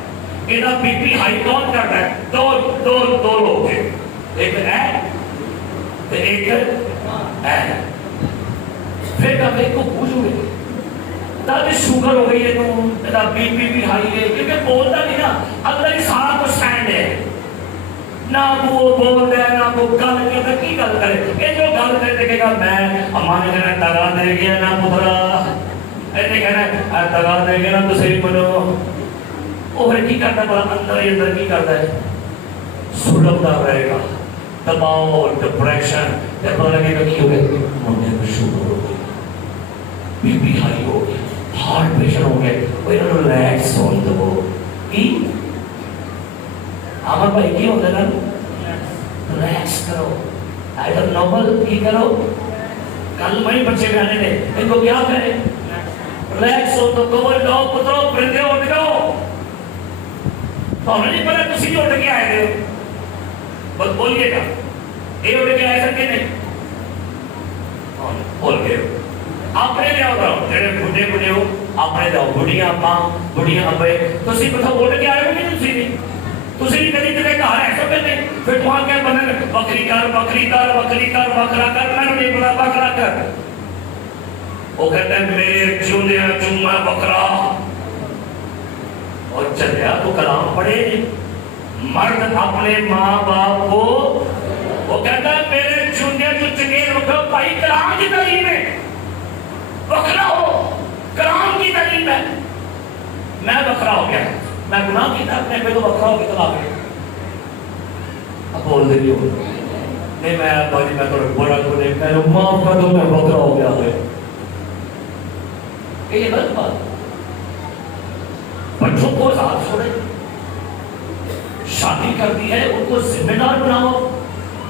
انہوں بی پی ہائی کون کرتا ہے. دو لوگ ہیں. ایک ہے ایک ہے. پھر کبھی کو پوچھو گے تب شوگر ہو گئی ہے تو بی پی بھی ہائی ہے کیونکہ بولتا نہیں نا. اندر ہی سارا کچھ سینڈ ہے. نہ وہ بولتا ہے نہ وہ گل کرتا. کی گل کرے یہ جو گل کرے دیکھے گا میں ہمارے کہنا دگا دے گیا نا پترا. ایسے کہنا دگا دے گیا نا تو صحیح بنو. وہ پھر کی کرتا ہے اندر ہی اندر کی کرتا ہے سلگتا رہے گا. دباؤ ڈپریشن پتہ لگے گا کی ہو گئے منڈے میں شوگر ہو گئی بی پی ہائی ہو گئی ہارٹ پریشر ہو گئے. وہ انہوں نے ریلیکس ہو دو کی آمر بھائی کی ہوتا ہے نا ریلیکس کرو. ایڈر نوبل کی کرو. کل وہی بچے میں آنے دے ان کو کیا کرے ریلیکس ہو تو کور جاؤ پترو پرندے اٹھ جاؤ. تو ہمیں نہیں پتا کسی اٹھ کے آئے تھے بس بولیے گا یہ اٹھ کے آئے سکتے نہیں بول گئے اپنے لے آؤ جڑے بڑھے بڑھے ہو اپنے جاؤ. بڑھیاں ماں بڑھیاں ابے تسی پتہ اٹھ کے آئے ہو نہیں. تسی نہیں تسی نہیں کدی کدے گھر ایسا پہ نہیں. پھر وہاں کیا بنے بکری کر بکری کر بکری کر بکرا کر میں نہیں پتا بکرا کر. وہ کہتے ہیں میرے چوندے چوما بکرا اور چلیا تو کلام پڑھے. مرد اپنے ماں باپ کو وہ کہتا ہے میرے چوندے تو چنگیر رکھو بھائی کلام کی تعلیم ہے بکرا ہو کلام کی تعلیم ہے. میں بکرا ہو گیا, میں گناہ کیا اپنے پہ تو بکرا ہو کے طلاق ہے. اب بول دے ہو نہیں میں بھائی میں تو بڑا تو نہیں, میں معاف کر دو, میں بکرا ہو گیا ہے. یہ غلط بات. بچوں کو آزاد چھوڑے, شادی کر دی ہے ان کو ذمہ دار بناؤ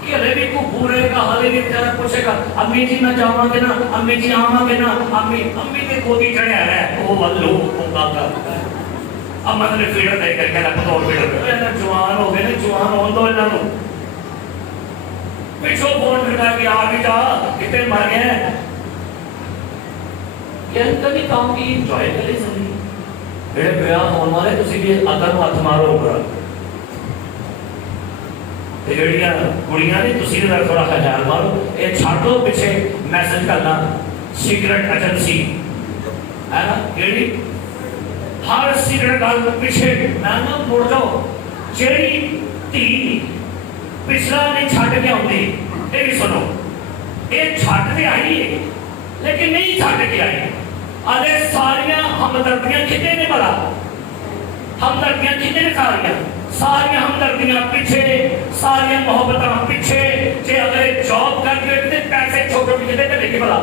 کہ ریبی کو بورے کا حالے بھی بیچارہ پوچھے گا امی جی میں جاؤں گا کہ نا, امی جی آؤں گا کہ نا, امی امی کے گودی چڑھے آ رہا ہے وہ والو کو کا اب مطلب فیڈر دے کر کے نا پتور فیڈر نا جوان ہو گئے نا, جوان ہون دو انہوں نے پچھو فون کرتا کہ آ بھی جا کتنے مر گئے ہیں. یہ ان کا بھی کام کی انجوائے کرے زندگی. میرے بیاہ ہونے والے تسی بھی ادر ہاتھ مارو اوپر جڑیاں کڑیاں نے تسی نے تھوڑا خیال مارو. یہ چھاٹو پیچھے میسج کرنا سیکرٹ ایجنسی ہے نا, جیڑی ہر سیکرٹ گل پیچھے میں نہ مڑ جاؤ. جیڑی تھی پچھلا نہیں چھٹ کے آتی, یہ بھی سنو یہ چھٹ کے آئی ہے لیکن نہیں چھٹ کے آئی. آدھے ساریاں ہمدردیاں کتنے نے بلا, ہمدردیاں کتنے نے ساریاں ہمدردیاں پیچھے, ساریاں محبتاں پیچھے. جی اگر جاب کر کے کتنے پیسے چھوٹے پیچھے دے لے کے بلا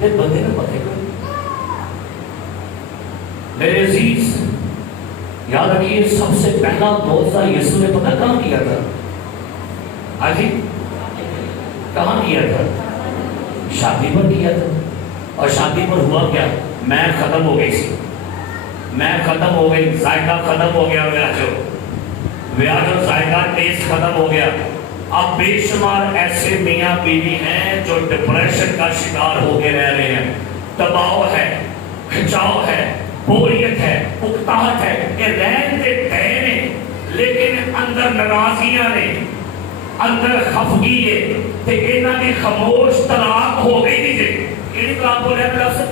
یہ بندے نے پتہ کوئی. میرے عزیز یاد رکھیے سب سے پہلا معجزہ یسوع نے پتہ کہاں کیا تھا؟ آجی کہاں کیا تھا؟ شادی پر کیا تھا. اور شادی پر ہوا کیا؟ میں ختم ہو گئی سی, میں ختم ہو گئی, ذائقہ ختم ہو گیا, میرا جو ذائقہ ٹیسٹ ختم ہو گیا. اب بے شمار ایسے میاں بیوی ہیں جو ڈپریشن کا شکار ہو کے رہ رہے ہیں. دباؤ ہے, کھچاؤ ہے, بوریت ہے, اکتاہٹ ہے, یہ رہن کے تھے نے لیکن اندر ناراضیاں نے, اندر خفگی ہے تے انہاں دی خاموش طلاق ہو گئی نہیں جے. کیڑی طلاق بولے میرا سے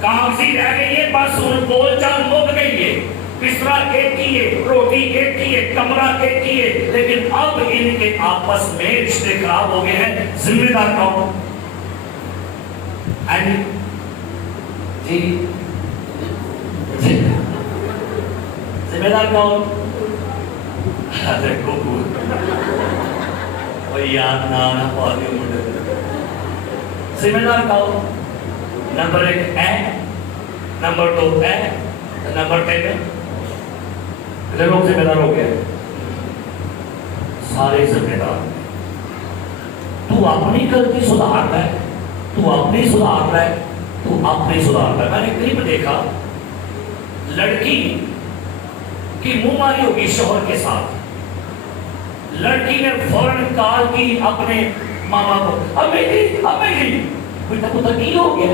کاغذی رہ گئی ہے, بس ان بول چال مک گئی ہے. بسترا ایک ہی ہے, روٹی ایک ہی ہے, کمرہ ایک ہی ہے, لیکن اب ان کے آپس میں رشتے خراب ہو گئے ہیں. ذمہ دار کون؟ جی ذمہ دار کون؟ دیکھو یاد نہ آنا پالی مجھے. ذمہ دار کون؟ نمبر 1 ہے, نمبر 2 ہے, نمبر 3 ہے. کتنے لوگ ذمہ دار ہو گئے؟ سارے ذمہ دار. تو اپنی غلطی سدھار رہا ہے, تو اپنی سدھار رہا ہے, تو اپنی سدھار رہا ہے. میں نے کلپ دیکھا, لڑکی کی منہ ماری ہوگی شوہر کے ساتھ, لڑکی نے فوراً کال کی اپنے ماما کو, امی جی بیٹا پتر کی ہو گیا,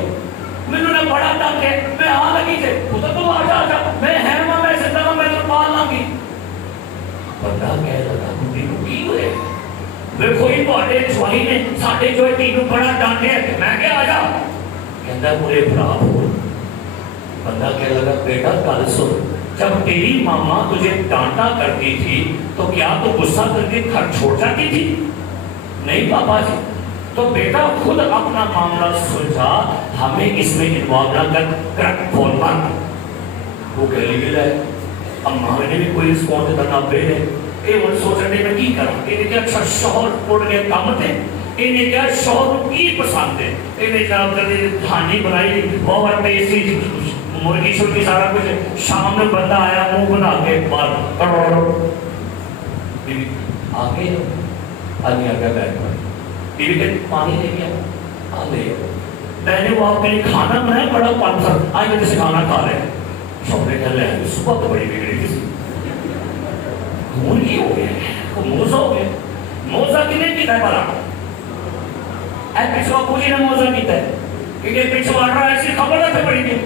مینوں نے بڑا ڈانٹے, میں آ لگی تھے, پتر تو آ جا, میں ہے میں زندہ ہوں, میں تو پال لاں گی. بندہ کہہ لگا بڈی کو کی ہوئے, دیکھو یہ تواڈے جوائی نے ساڈے جو تینوں بڑا ڈانٹے, میں کہ آ جا, کہندا پورے بھرا ہو. بندہ کہہ لگا بیٹا گل سن, جب تیری ماما تجھے ڈانٹا کرتی تھی تو کیا تو غصہ کر کے گھر چھوڑ جاتی تھی؟ نہیں پاپا جی. تو بیٹا خود اپنا معاملہ سلجھا, ہمیں اس میں انوالو نہ کر, کرک فون بند. وہ گلی گلا ہے, اماں نے بھی کوئی رسپونس کرنا پہ ہے. یہ وہ سوچنے میں کی کرا, انہیں کیا اچھا شوہر اڑ گئے کام تھے, انہیں کیا شوہر کی پسند ہے, انہیں کیا دھانی بنائی بہت ٹیسٹی مرغی شرغی سارا کچھ. شام میں بندہ آیا منہ بنا کے بات آگے آدمی آ گیا بیٹھ پر, بیوی کے پانی لے گیا, آ لے میں نے وہ آپ کے لیے کھانا بنایا بڑا پانسر, آج میں جیسے کھانا کھا رہے ہیں. شوہر نے کہا لے صبح تو بڑی بگڑی کسی خون کی ہو گیا, وہ موزہ ہو گیا. موزہ کنے کیتا ہے بھلا؟ اے پچھوا پوچھی نے موزہ کیتا ہے, کیونکہ پچھوا رہا ایسی خبر نہ تھے پڑی تھی.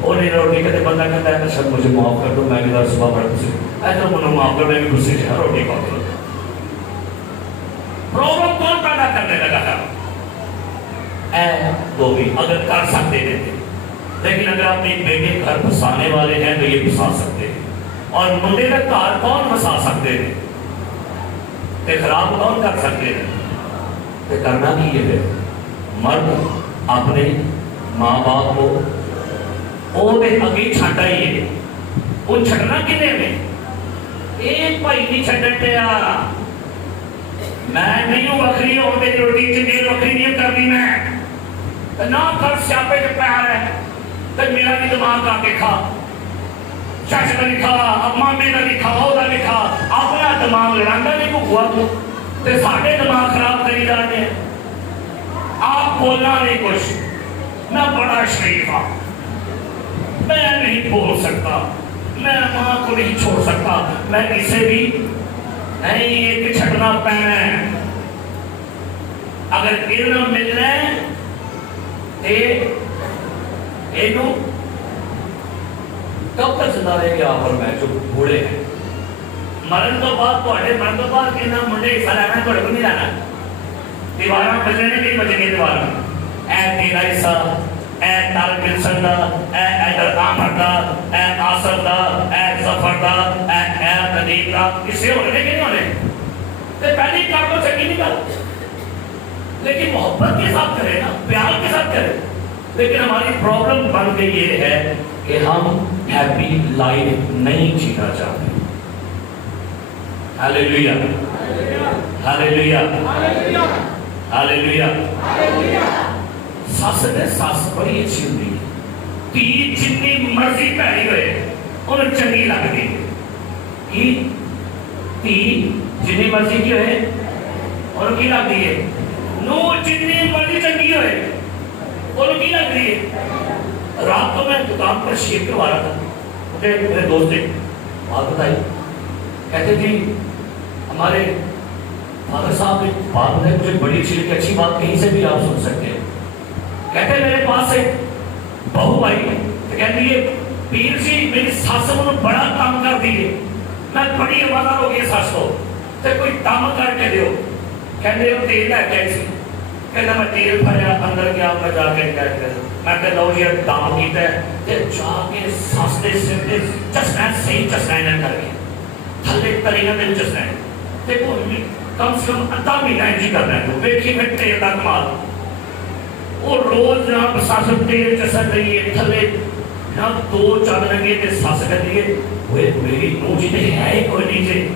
اور نہیں روٹی کہتے بندہ کہتا ہے سر مجھے معاف کر دو, میں بھی صبح پڑھ کسی ایسا منہ معاف کر, میں بھی غصے سے روٹی کھا دو. پرابلم کون پیدا کرنے لگا تھا؟ اے دو بھی اگر کر سکتے تھے, لیکن اگر اپنے بیٹے گھر بسانے والے ہیں تو یہ بسا سکتے ہیں. اور منڈے کا کار کون بسا سکتے ہیں, تے خراب کون کر سکتے ہیں, تے کرنا بھی یہ ہے. مرد اپنے ماں باپ کو وہ اگے چھڈ آئیے، وہ چھڈنا کنے میں؟ ایک بھائی نہیں چھڈن دیا، میں نہیں ہوں وکری ہوتے روٹی چنگی وکری نہیں کرنی میں نہ کر سیاپے کے پیار ہے تو میرا بھی دماغ آ کے کھا، چچ کا لکھا مامے کا لکھا وہ لکھا، اپنا دماغ لڑانا نہیں بھگوا تو سارے دماغ خراب کری جاتے ہیں۔ آپ بولنا نہیں کچھ، میں بڑا شریف ہوں، میں نہیں بول سکتا، میں ماں کو نہیں چھوڑ سکتا، میں اسے بھی نہیں ایک چھڑنا پینا ہے۔ اگر ارنا ملنا ہے اینو کب تک زندہ رہے گا آپ اور میں جو بوڑھے ہیں؟ مرن تو بعد مرن تو بعد ارنا منڈے حصہ لینا ہے، تو نہیں لینا دیواراں بجنے نہیں بجے گی دیواراں، اے تیرا حصہ، اے تارک گلشن دا، اے ایڈر آمر دا، اے آصر دا، اے ظفر دا، اے ندیم دا، کسے ہونے کہ نہیں ہونے؟ تو پہلی کار کو چکی نہیں کر، لیکن محبت کے ساتھ کرے نا، پیار کے ساتھ کرے۔ لیکن ہماری پرابلم بن گئی یہ ہے کہ ہم ہیپی لائف نہیں جینا چاہتے۔ ہاللیلویہ، ہاللیلویہ، ہاللیلویہ۔ ساس نے ساس بڑی اچھی ہوئی، تھی جتنی مرضی پہنی ہوئے انہیں چنگی لگتی، تھی جتنی مرضی کی ہوئے انہیں کی لگتی ہے، نو جتنی مرضی چنگی ہوئے انہیں کی لگتی ہے۔ رات کو میں دکان پر شیئر کروا رہا تھا، مجھے میرے دوست نے بات بتائی، کہتے جی ہمارے فادر صاحب نے بات بتائی، مجھے بڑی اچھی بات کہیں سے بھی آپ سن سکتے ہیں۔ کہتے میرے پاس ایک بہو آئی تو کہتی ہے پیر جی میری ساس نے بڑا کام کر دیے، میں بڑی وفادار ہو گئی ساس کو، تو کوئی کام کر کے دیو۔ کہتے وہ تیل ہے کیسی؟ کہتا میں تیل بھریا اندر گیا، میں جا کے میں کہ لو یہ کام کیتا ہے تے جا کے ساس دے سر تے چسنا صحیح چسنا نہ کر کے تھلے ترینا دے چسنا تے کوئی کم سے کم آدھا مہینہ جی کرنا ہے، ویکھی میں تیل دا کمال۔ وہ روز جہاں ساس تیل چسن رہی ہے تھلے نہ دو چل لگے تے ساس کہتی ہے وہ میری نو جی تے ہے ہی کوئی نہیں جی،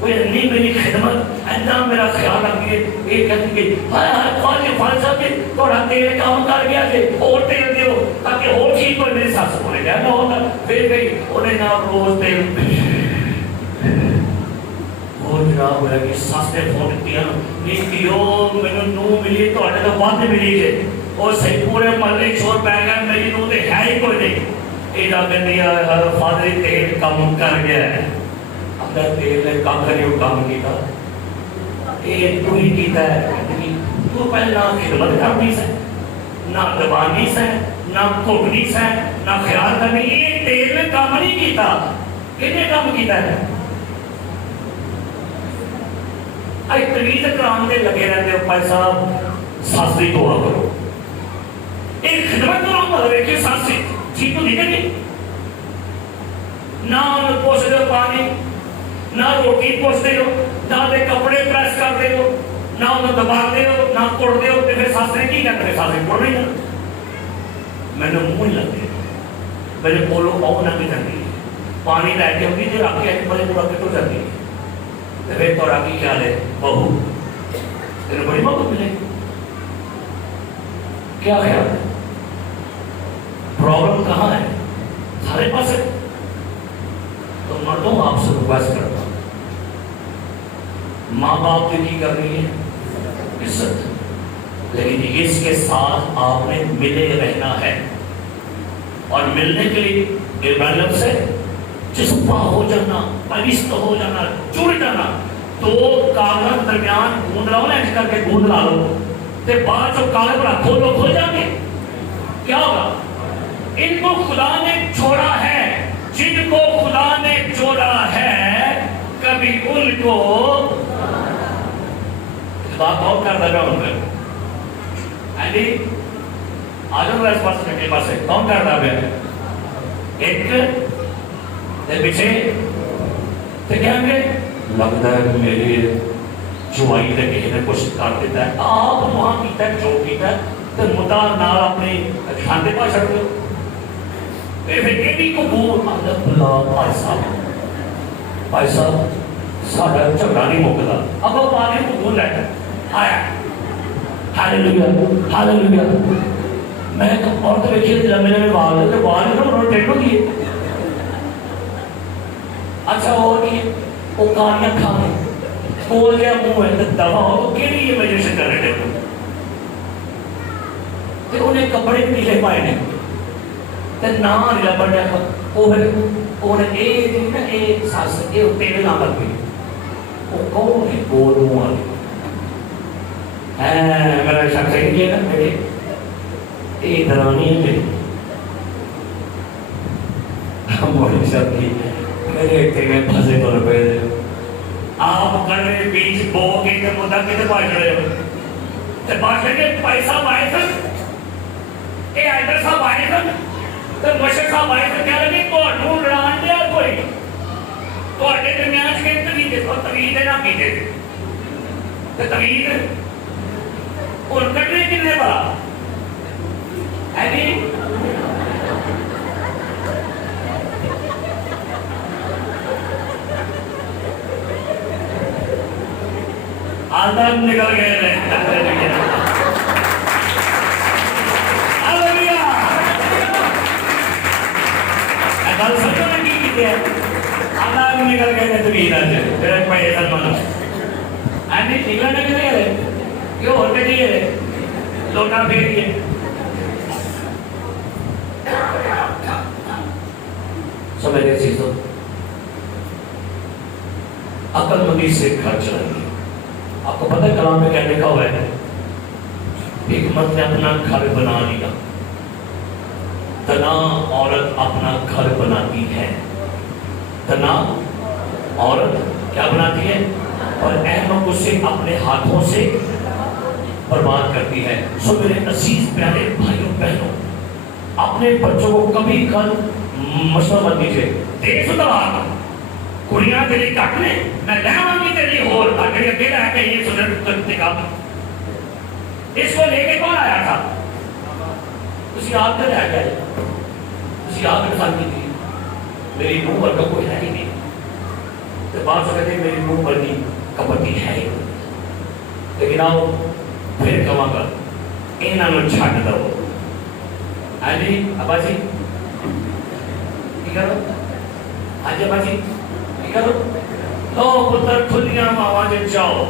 کوئی نہیں میری خدمت ایسا میرا خیال رکھیے۔ یہ کہتی ہے ہائے ہائے خواجہ صاحب جی تھوڑا تیل کام کر گیا جی، اور تیل دیو تاکہ اور ٹھیک ہوئے۔ میری ساس کو کیا نہ ہوتا پھر گئی انہیں نہ روز تیل اور جناب ہویا کہ ساس نے فون کیا نہیں کیوں میں نو ملی تو اٹھے تو بند ملی جی، اور صحیح پورے محلے شور پہ گیا میری نو تے ہے ہی کوئی نہیں۔ یہ جا کے دیا فادری تیل کام کر گیا ہے، اگر تیل نے کام کری وہ کام کیتا یہ تو ہی کیتا ہے، تو پہلے نہ خدمت کرنی سے، نہ دبانی سے، نہ کوٹنی سے، نہ خیال کرنی، یہ تیل نے کام نہیں کیتا، کنے کام کیتا ہے؟ آئی تمیز کرام دے لگے رہتے ہو پائے صاحب ساس دی دعا کرو، ایک خدمت کرو مطلب ہے کہ ساس دی چیز تو دیکھے نہیں، نہ انہیں پوچھ دے پانی، نہ روٹی پوچھ دے ہو، نہ دے کپڑے پریس کر دے ہو، نہ انہیں دبا دے ہو، نہ کوڑ دے ہو، پھر ساس نے کی کرتے ساس نے کوڑ نہیں کرتے۔ میں نے منہ لگے میرے بولو پاؤں نہ بھی جاتی پانی لے کے ہوگی جو رکھ کے ایک بڑے پورا کے تو جاتی ہے پھر تو راکی خیال ہے بہو تیرے بڑی محبت ملے گی، کیا خیال ہے؟ پرابلم کہاں ہے؟ سارے پاس ہے۔ تو مردوں آپ سے ریکویسٹ کرتا ہوں، ماں باپ کی کر رہی ہے عزت، لیکن اس کے ساتھ آپ نے ملے رہنا ہے، اور ملنے کے لیے ابراہیم سے چسپا ہو جانا، پویست ہو جانا، جڑ جانا۔ تو کاغذ درمیان گوند لاؤ نا، ایسے کر کے گوند لا لو تے بعد جو کاغذ پر کھولو کھل جائیں گے، کیا ہوگا؟ ان کو خدا نے چھوڑا ہے، جن کو خدا نے چھوڑا ہے کبھی ان کو خدا کون کر دے گا ان میں؟ اینڈی آجو اس پاس کے پاس ہے کون کر دے گا؟ ایک تے پیچھے تے کہیں گے لگتا ہے کہ میری جوائی تے کسی نے کچھ کر دیتا ہے آپ وہاں کیتا ہے جو کیتا ہے تے مدعا نال اپنے کھاندے پا چھڑ دو پھر ایڈی قبول اللہ بھائی صاحب ساڈا جھگڑا نہیں مکدا اب آپ آنے قبول لے کر آیا ہاللویا ہاللویا میں عورت ویکھی تے میرے میں وال تے وال نوں ٹیٹو کیے اچھا اور کی وہ کاریاں کھانے کول گیا منہ ہے دوا ہو کیڑی یہ وجہ سے کر رہے ہو تے انہیں کپڑے پیلے پائے نے تے نام نہیں بڑھیا وہ ہے وہ نے اے نا اے ساس اے تیرے نام لگ گئی وہ کون ہے گول منہ والی ہے میرا شک ہے کہ نا میرے اے درانی ہے میری ہماری سب کی میرے تیرے پھنسے تو روپے دے آپ کرنے بیچ بو کے تے مدہ کتے باش رہے ہو تے باشے کے پیسہ بائے تھا اے آئیدر صاحب آئے تھا تے مشک صاحب آئے تھا کیا لگے تو ڈھونڈ رہا دیا کوئی تو اڈے درمیان کے تغیید ہے تغیید ہے نا کیتے تے تغیید اور کٹنے کنے بڑا ہے نہیں آدم نکل گئے رہے ہاللویا گل سمجھو نا کی کیتے ہیں آدم نکل گئے رہے تغیید آجے تیرے پہے سلمانو آنی نکلنے کے لئے رہے کیوں ہوتے دیئے رہے لوٹا پھیر دیئے سو میرے چیزوں عقل مندی سے گھر چلائیے آپ کو پتہ ہے کلام میں کیا لکھا ہوا ہے حکمت نے اپنا گھر بنا لیا تنا عورت اپنا گھر بناتی ہے تنا عورت کیا بناتی ہے اور احمق اسے اپنے ہاتھوں سے برباد کرتی ہے سو میرے عزیز پیارے بھائیوں بہنوں اپنے بچوں کو کبھی کل مشورہ مت دیجیے دیکھ سو آگا کڑیاں تیری کٹ لیں میں لہواں گی تیری ہور اگر یہ دل ہے کہ یہ سنر کرتے کا اس کو لے کے کون آیا تھا اسی آپ نے رہ گئے اسی آپ نے ساتھ کی تھی میری نوح پر کا کوئی ہے ہی نہیں تو بات سو کہتے ہیں میری نوح پر کی کپتی ہے ہی لیکن آؤ پھر کما کر انہاں نو چھٹ دو ہاں جی ابا جی کی کرو ہاں جی ابا جی کی کرو لو پتر کھلیاں آوازیں جاؤ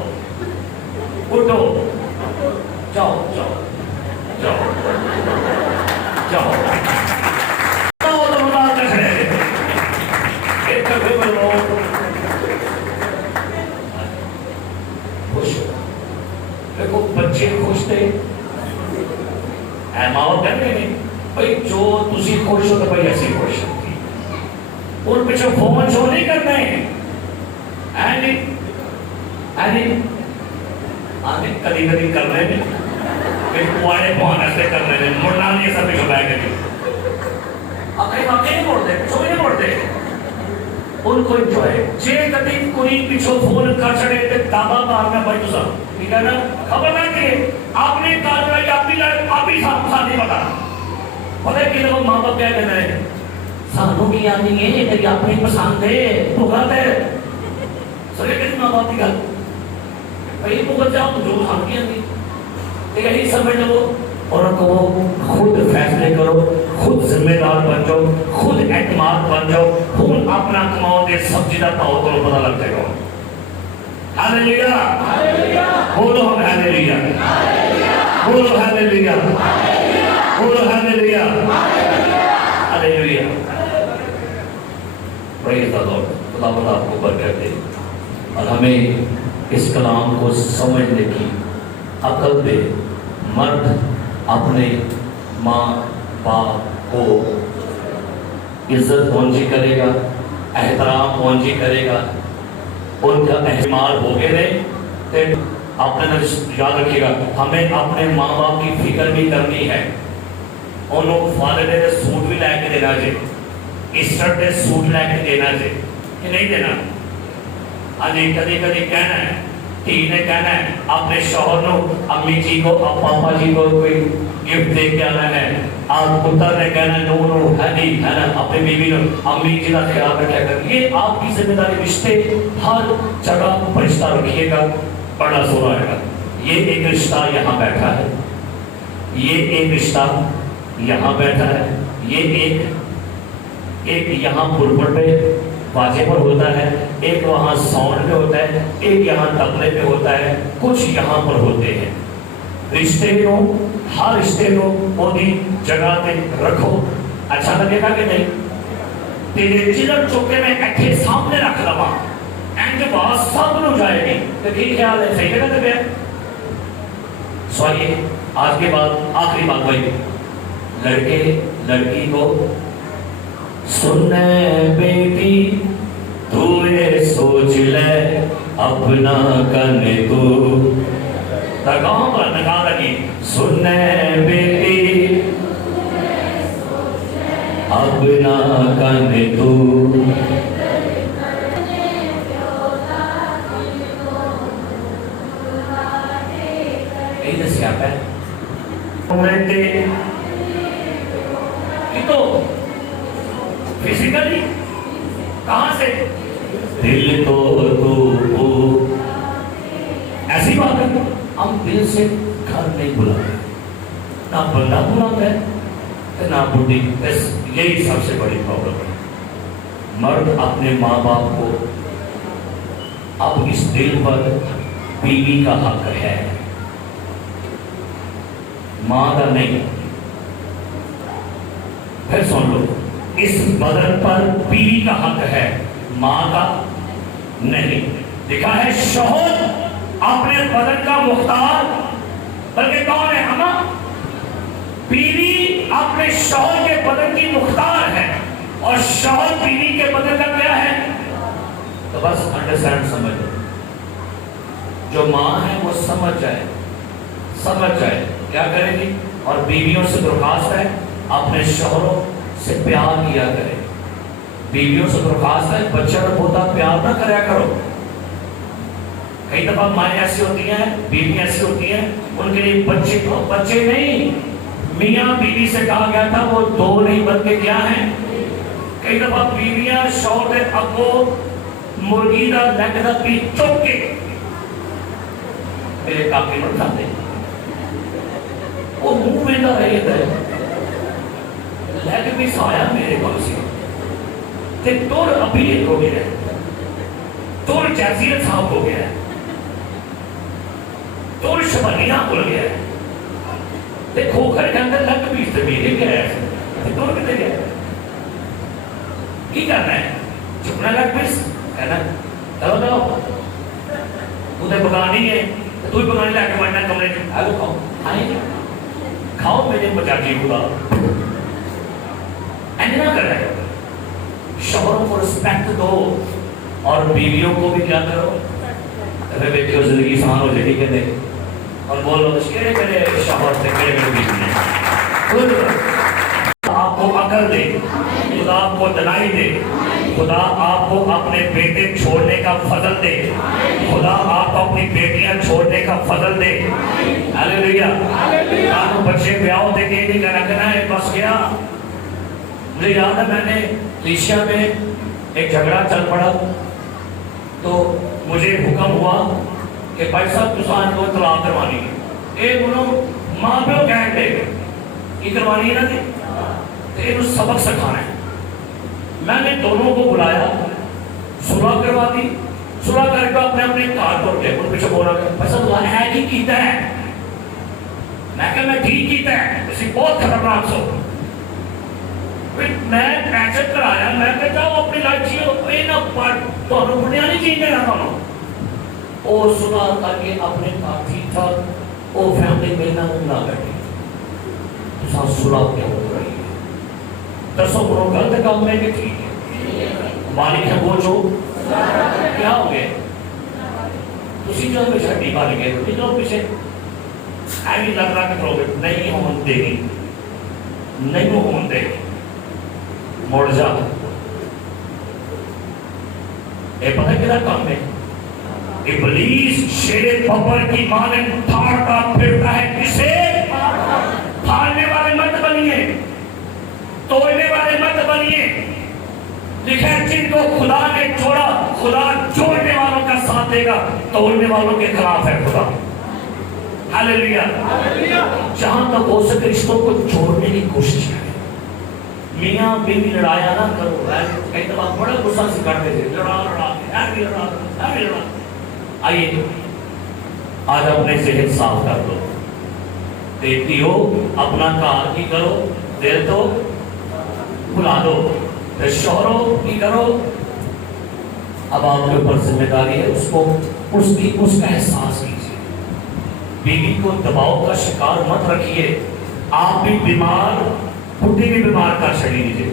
اٹھو جاؤ جاؤ جاؤ جاؤ جاؤ تو مدار کر کھڑے ایک کبھی بلو خوش دیکھو بچے خوش تھے اے ماں کہنے نہیں بھئی جو تسی خوش ہو تو بھئی ایسی خوش ہوتی ان پیچھے فون شو نہیں کرنے اینی آنے کدی کدی کر رہے ہیں کہ کوارے بہن ایسے کر رہے ہیں مرنا نہیں سب پیچھو بائے گئے آگئی واقعی نہیں موڑ دے پیچھو بھی نہیں موڑ دے ان کو انجوائے جے کدی کوئی پیچھو فون کر چھڑے تے دابا مارنا بھائی تو سب ٹھیک ہے نا خبر نہ کہ آپ نے کہا لڑائی آپ ہی ساتھ نہیں پتا پتہ ہے کہ لوگ ماں باپ کیا کہنا ہے سانوں کی یاد نہیں ہے تیری اپنی پسند ہے بھگت ہے سوچے کسی ماں باپ کی گل بھائی بھگت جاؤ تو جو سان کی آتی تو یہی سمجھ لو اور کہو خود فیصلے کرو خود ذمہ دار بن جاؤ خود اعتماد بن جاؤ خود اپنا کماؤ دے سب چیزیں پاؤ تو پتہ لگ جائے گا ہاللویا بولو ہم ہاللویا بولو ہاللویا بولو ہاللویا ہاللویا پریز دی لارڈ خدا بندہ آپ کو برکت دے اور ہمیں اس کلام کو سمجھنے کی عقل دے مرد اپنے ماں باپ کو عزت پہنچی کرے گا احترام پہنچی کرے گا ان کا احتمال ہو گئے رہے تو آپ نے یاد رکھیے گا ہمیں اپنے ماں باپ کی فکر بھی کرنی ہے انہوں فادر نے سوٹ بھی لے کے دینا جائے اسٹر نے سوٹ لے کے دینا جائے کہ نہیں دینا آج کدی کدی کہنا ہے دھی نے کہنا ہے اپنے شوہر نو امی جی کو پاپا جی کو کوئی گفٹ دے کے آنا ہے. آپ پتر نے کہنا نو نو ہے نہیں ہے نا اپنی بیوی نو امی جی کا خیال رکھا کر. یہ آپ کی ذمہ داری. رشتے ہر جگہ پر رشتہ رکھیے گا, بڑا سونا ہے گا. یہ ایک رشتہ یہاں بیٹھا ہے, یہ ایک رشتہ یہاں بیٹھا ہے, یہ ایک یہاں پلپٹ پہ واجے پر ہوتا ہے, ایک وہاں ساؤنڈ پہ ہوتا ہے, ایک یہاں تبلے پہ ہوتا ہے, کچھ یہاں پر ہوتے ہیں. رشتے کو ہر رشتے کو وہی جگہ پہ رکھو. اچھا لگے گا کہ نہیں؟ تیرے چلر چکے میں ایٹھے سامنے رکھ لوا اینڈ بات سب نو جائے گی تو کی خیال ہے صحیح جگہ پہ ہے. سوائیے آج کے بعد آخری بات بھائی, لڑکے لڑکی کو سننے بیٹی تو یہ سوچ لے اپنا کنے تو تگاؤں پر نگاہ لگی. سننے بیٹی اپنا کنے تو یہی دستیاب ہے. تو فزیکلی کہاں سے دل تو ایسی بات ہے ہم دل سے گھر نہیں بلاتے, نہ بندہ بلاتا ہے نہ بڈھی. یہی سب سے بڑی پرابلم ہے. مرد اپنے ماں باپ کو اب اس دل پر بیوی کا حق ہے, ماں کا نہیں. پھر سن لو, اس بدن پر بیوی کا حق ہے, ماں کا نہیں. لکھا ہے شوہر اپنے بدن کا مختار, بلکہ کون ہے؟ ہم. بیوی اپنے شوہر کے بدن کی مختار ہے اور شوہر بیوی کے بدن کا کیا ہے؟ تو بس انڈرسٹینڈ سمجھ لو. جو ماں ہے وہ سمجھ جائے کیا کرے گی. اور بیویوں سے درخواست ہے اپنے شوہروں سے پیار کیا کرے. بیویوں سے درخواست ہے بچہ اور پوتا پیار نہ کریا کرو. کئی دفعہ مائیں ایسی ہوتی ہیں, بیوی ایسی ہوتی ہیں, ان کے لیے بچے نہیں, میاں بیوی سے کہا گیا تھا وہ دو نہیں بلکہ کیا ہیں. کئی دفعہ بیویاں شوہر دے اگوں مرغی دا لیگ دا پیس چک کے میرے کاکے نوں کھاتے, وہ منہ میں نہ رہے تھے لیگ پیس آیا میرے پاس سے تے تور ابھی ہو گیا ہے, تور جیسیت صاحب ہو گیا ہے, تور شبانیہ بھول گیا ہے. تے کھوکھر کے اندر لگ پیس تے میرے گیا ہے, تے تور کتے گیا ہے. کی کرنا ہے؟ چکنا لگ پیس کہنا چلو چلو ادھر پکانی ہے تو ہی پکانی لے کے بڑھنا کمرے میں. آگو کھاؤ, آئیں گے کھاؤ میرے مجاجی خدا. اینڈ نہ کر رہے, شوہروں کو رسپیکٹ دو اور بیویوں کو بھی کیا کرو. اگر بیٹیوں زندگی سان ہو جائے ٹھیک ہے اور بولو کہڑے کہڑے شوہر سے کہڑے کہڑے بیوی ہیں. آپ کو عقل دے, خدا آپ کو دلائی دے, خدا آپ کو اپنے بیٹے چھوڑنے کا فضل دے, خدا آپ کو اپنی بیٹیاں چھوڑنے کا فضل دے. ہاللیلویا. آپ بچے بیاہ دے کے نہیں کرنا ہے بس کیا. مجھے یاد ہے میں نے لیشیا میں ایک جھگڑا چل پڑا تو مجھے حکم ہوا کہ بھائی صاحب تسان کو طلاق کروانی ہے. ایک انہوں ماں پیو کہہ دے کی کروانی ہے نا جی, تو یہ سبق سکھانا ہے. میں نے دونوں کو بلایا, صلح کروا دی, صلح کر کے اپنے اپنے کار پر اٹھے. ان پیچھے بولا کہ بھائی صاحب اللہ ہے نہیں کیتا ہے. میں کہا میں ٹھیک کیتا ہے, اسی بہت خطرناک سو. میں پیچت کرایا, میں کہتا ہوں اپنی لائف جیو, یہ نہ پڑھ تو بنیادی چیز نہیں رہتا ہوں. اور سنا کر کے اپنے کار ٹھیک تھا, وہ فیملی ملنا نہ بیٹھے. تو ساتھ صلح کیا ہو رہی ہے, دسوں بروں غلط کام میں بھی ٹھیک ہے. مالک ہے وہ جو کیا ہو گئے اسی جو میں چھٹی پا لگے جو پیچھے ایوی لگ رہا کہ پروگرام نہیں ہون دے گی, نہیں ہون دے گی. مڑ جا. یہ پتہ کہنا کام ہے, ابلیس شیر ببر کی مانند پھاڑتا پھرتا ہے، کسے؟ پھاڑنے والے مت بنیے، توڑنے والے مت بنیے۔ لکھا ہے جن کو خدا نے چھوڑا، خدا جوڑنے والوں کا ساتھ دے گا، توڑنے والوں کے خلاف ہے خدا۔ ہاللیلویا۔ جہاں تک ہو سکے رشتوں کو جوڑنے کی کوشش کریں۔ میاں بیوی لڑایا نہ کرو، کئی دفعہ بڑا غصہ سے کرتے تھے، لڑا۔ آئیے آج اپنے ذہن صاف کر دو، دیکھتی ہو اپنا کار کی کرو، دل تو بلا دو، شوہروں کی کرو۔ اب آپ کے اوپر ذمہ داری ہے، اس کا احساس کیجیے۔ بیوی کو دباؤ کا شکار مت رکھیے، آپ بھی بیمار، بڈھی بھی بیمار کر چڑی لیجیے،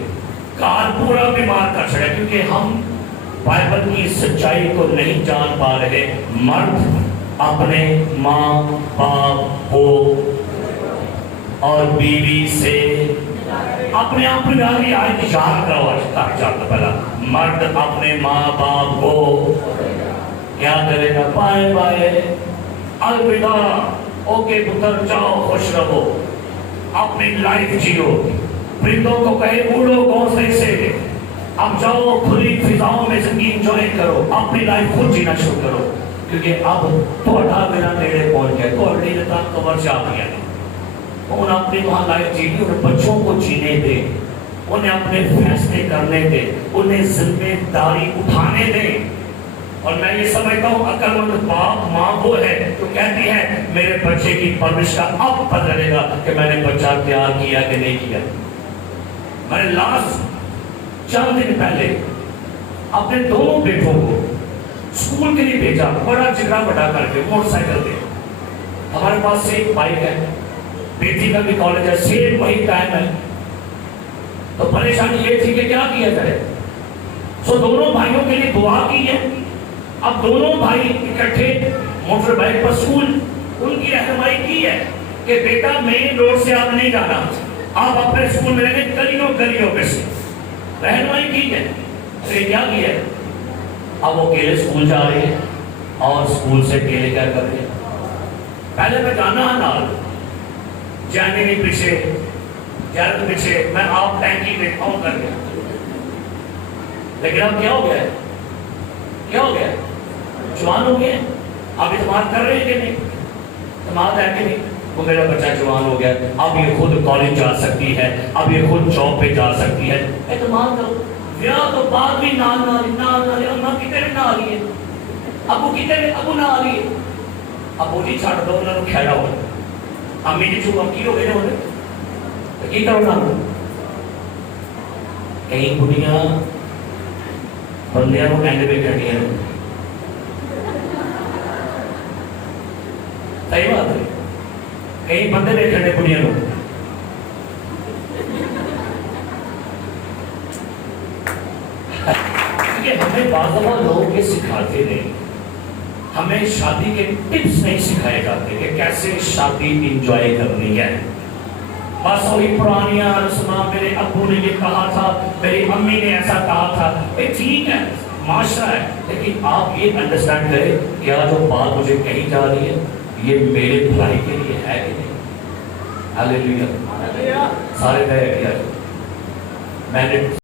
کار پورا بیمار کر چڑھے، کیونکہ ہم بائبل کی سچائی کو نہیں جان پا رہے۔ مرد اپنے ماں باپ کو اور بیوی سے اپنے آپ کو یاد کرو، پہلا مرد اپنے ماں باپ کو کیا کرے گا؟ بائے بائے، الوداع، اوکے پتر جاؤ خوش رہو، اپنی لائف جیو، پرندوں کو کہے اڑو گھونسلے سے، اب جاؤ کھلی فضاؤں میں زندگی انجوائے کرو، اپنی لائف خود جینا شروع کرو، کیونکہ اب تھوڑا میرا نیڑے پہنچ گیا، تھوڑی رتا کور سے آ گیا۔ انہیں اپنی وہاں لائف جینے، انہیں بچوں کو جینے دے، انہیں اپنے فیصلے کرنے دے، انہیں ذمہ داری اٹھانے دے۔ اور میں یہ سمجھتا ہوں عقل مند باپ ماں وہ ہے جو کہتی ہے میرے بچے کی پرورش کا اب پتہ چلے گا کہ میں نے بچہ تیار کیا کہ نہیں کیا۔ میں نے لاسٹ چند دن پہلے اپنے دونوں بیٹوں کو اسکول کے لیے بھیجا، بڑا جگرا بڑا کر کے موٹر سائیکل پہ۔ ہمارے پاس سے ایک بائک ہے، بیٹی کا بھی کالج ہے، سیم وہی ٹائم ہے، تو پریشانی یہ تھی کہ کیا کیا جائے۔ سو دونوں بھائیوں کے لیے دعا کی ہے۔ اب دونوں بھائی اکٹھے موٹر بائک پر اسکول، ان کی رہنمائی کی ہے کہ بیٹا مین روڈ سے آپ نہیں جانا، آپ اپنے اسکول میں رہنے گلیوں پہ سے رہنمائی کی ہے۔ کیا کیا ہے؟ اب وہ اکیلے اسکول جا رہے ہیں اور اسکول سے اکیلے کیا کر رہے ہیں؟ پہلے میں جانا ہے نال، جانے نہیں پیچھے، جانے پیچھے، میں آپ ٹینکی میں آن کر گیا۔ لیکن اب کیا ہو گیا ہے؟ کیا ہو گیا ہے؟ جوان ہو گئے، اب اعتماد کر رہے ہیں کہ نہیں؟ اعتماد ہے کہ نہیں؟ وہ میرا بچہ جوان ہو گیا، اب یہ خود کالج جا سکتی ہے، اب یہ خود جاب پہ جا سکتی ہے۔ اعتماد کرو۔ بیاہ تو بعد بھی نال اماں کتنے نہ آ رہی ہے، ابو کتنے ابو نہ آ رہی ہے، ابو جی چھڑ دو انہوں نے کھیڑا ہو، امی جی چوکا کی ہو گئے ہونے تو کی کرو نہ۔ کئی بڑیاں بندیاں کو کہنے پہ کہتی ہیں، صحیح بات ہے، کئی بندے نے کھڑے بڑیاں کو، کیونکہ ہمیں بعض دفعہ لوگ یہ سکھاتے نہیں، ہمیں شادی کے ٹپس نہیں سکھائے جاتے کہ کیسے شادی انجوائے کرنی ہے۔ بس وہی پرانیاں رسماں، میرے ابو نے یہ کہا تھا، میری امی نے ایسا کہا تھا، ٹھیک ہے معاشرہ ہے، لیکن آپ یہ انڈرسٹینڈ کریں کیا جو بات مجھے کہی جا رہی ہے یہ میرے بھلائی کے لیے ہے کہ نہیں؟ ہاللیلویا۔ سارے کہے میں نے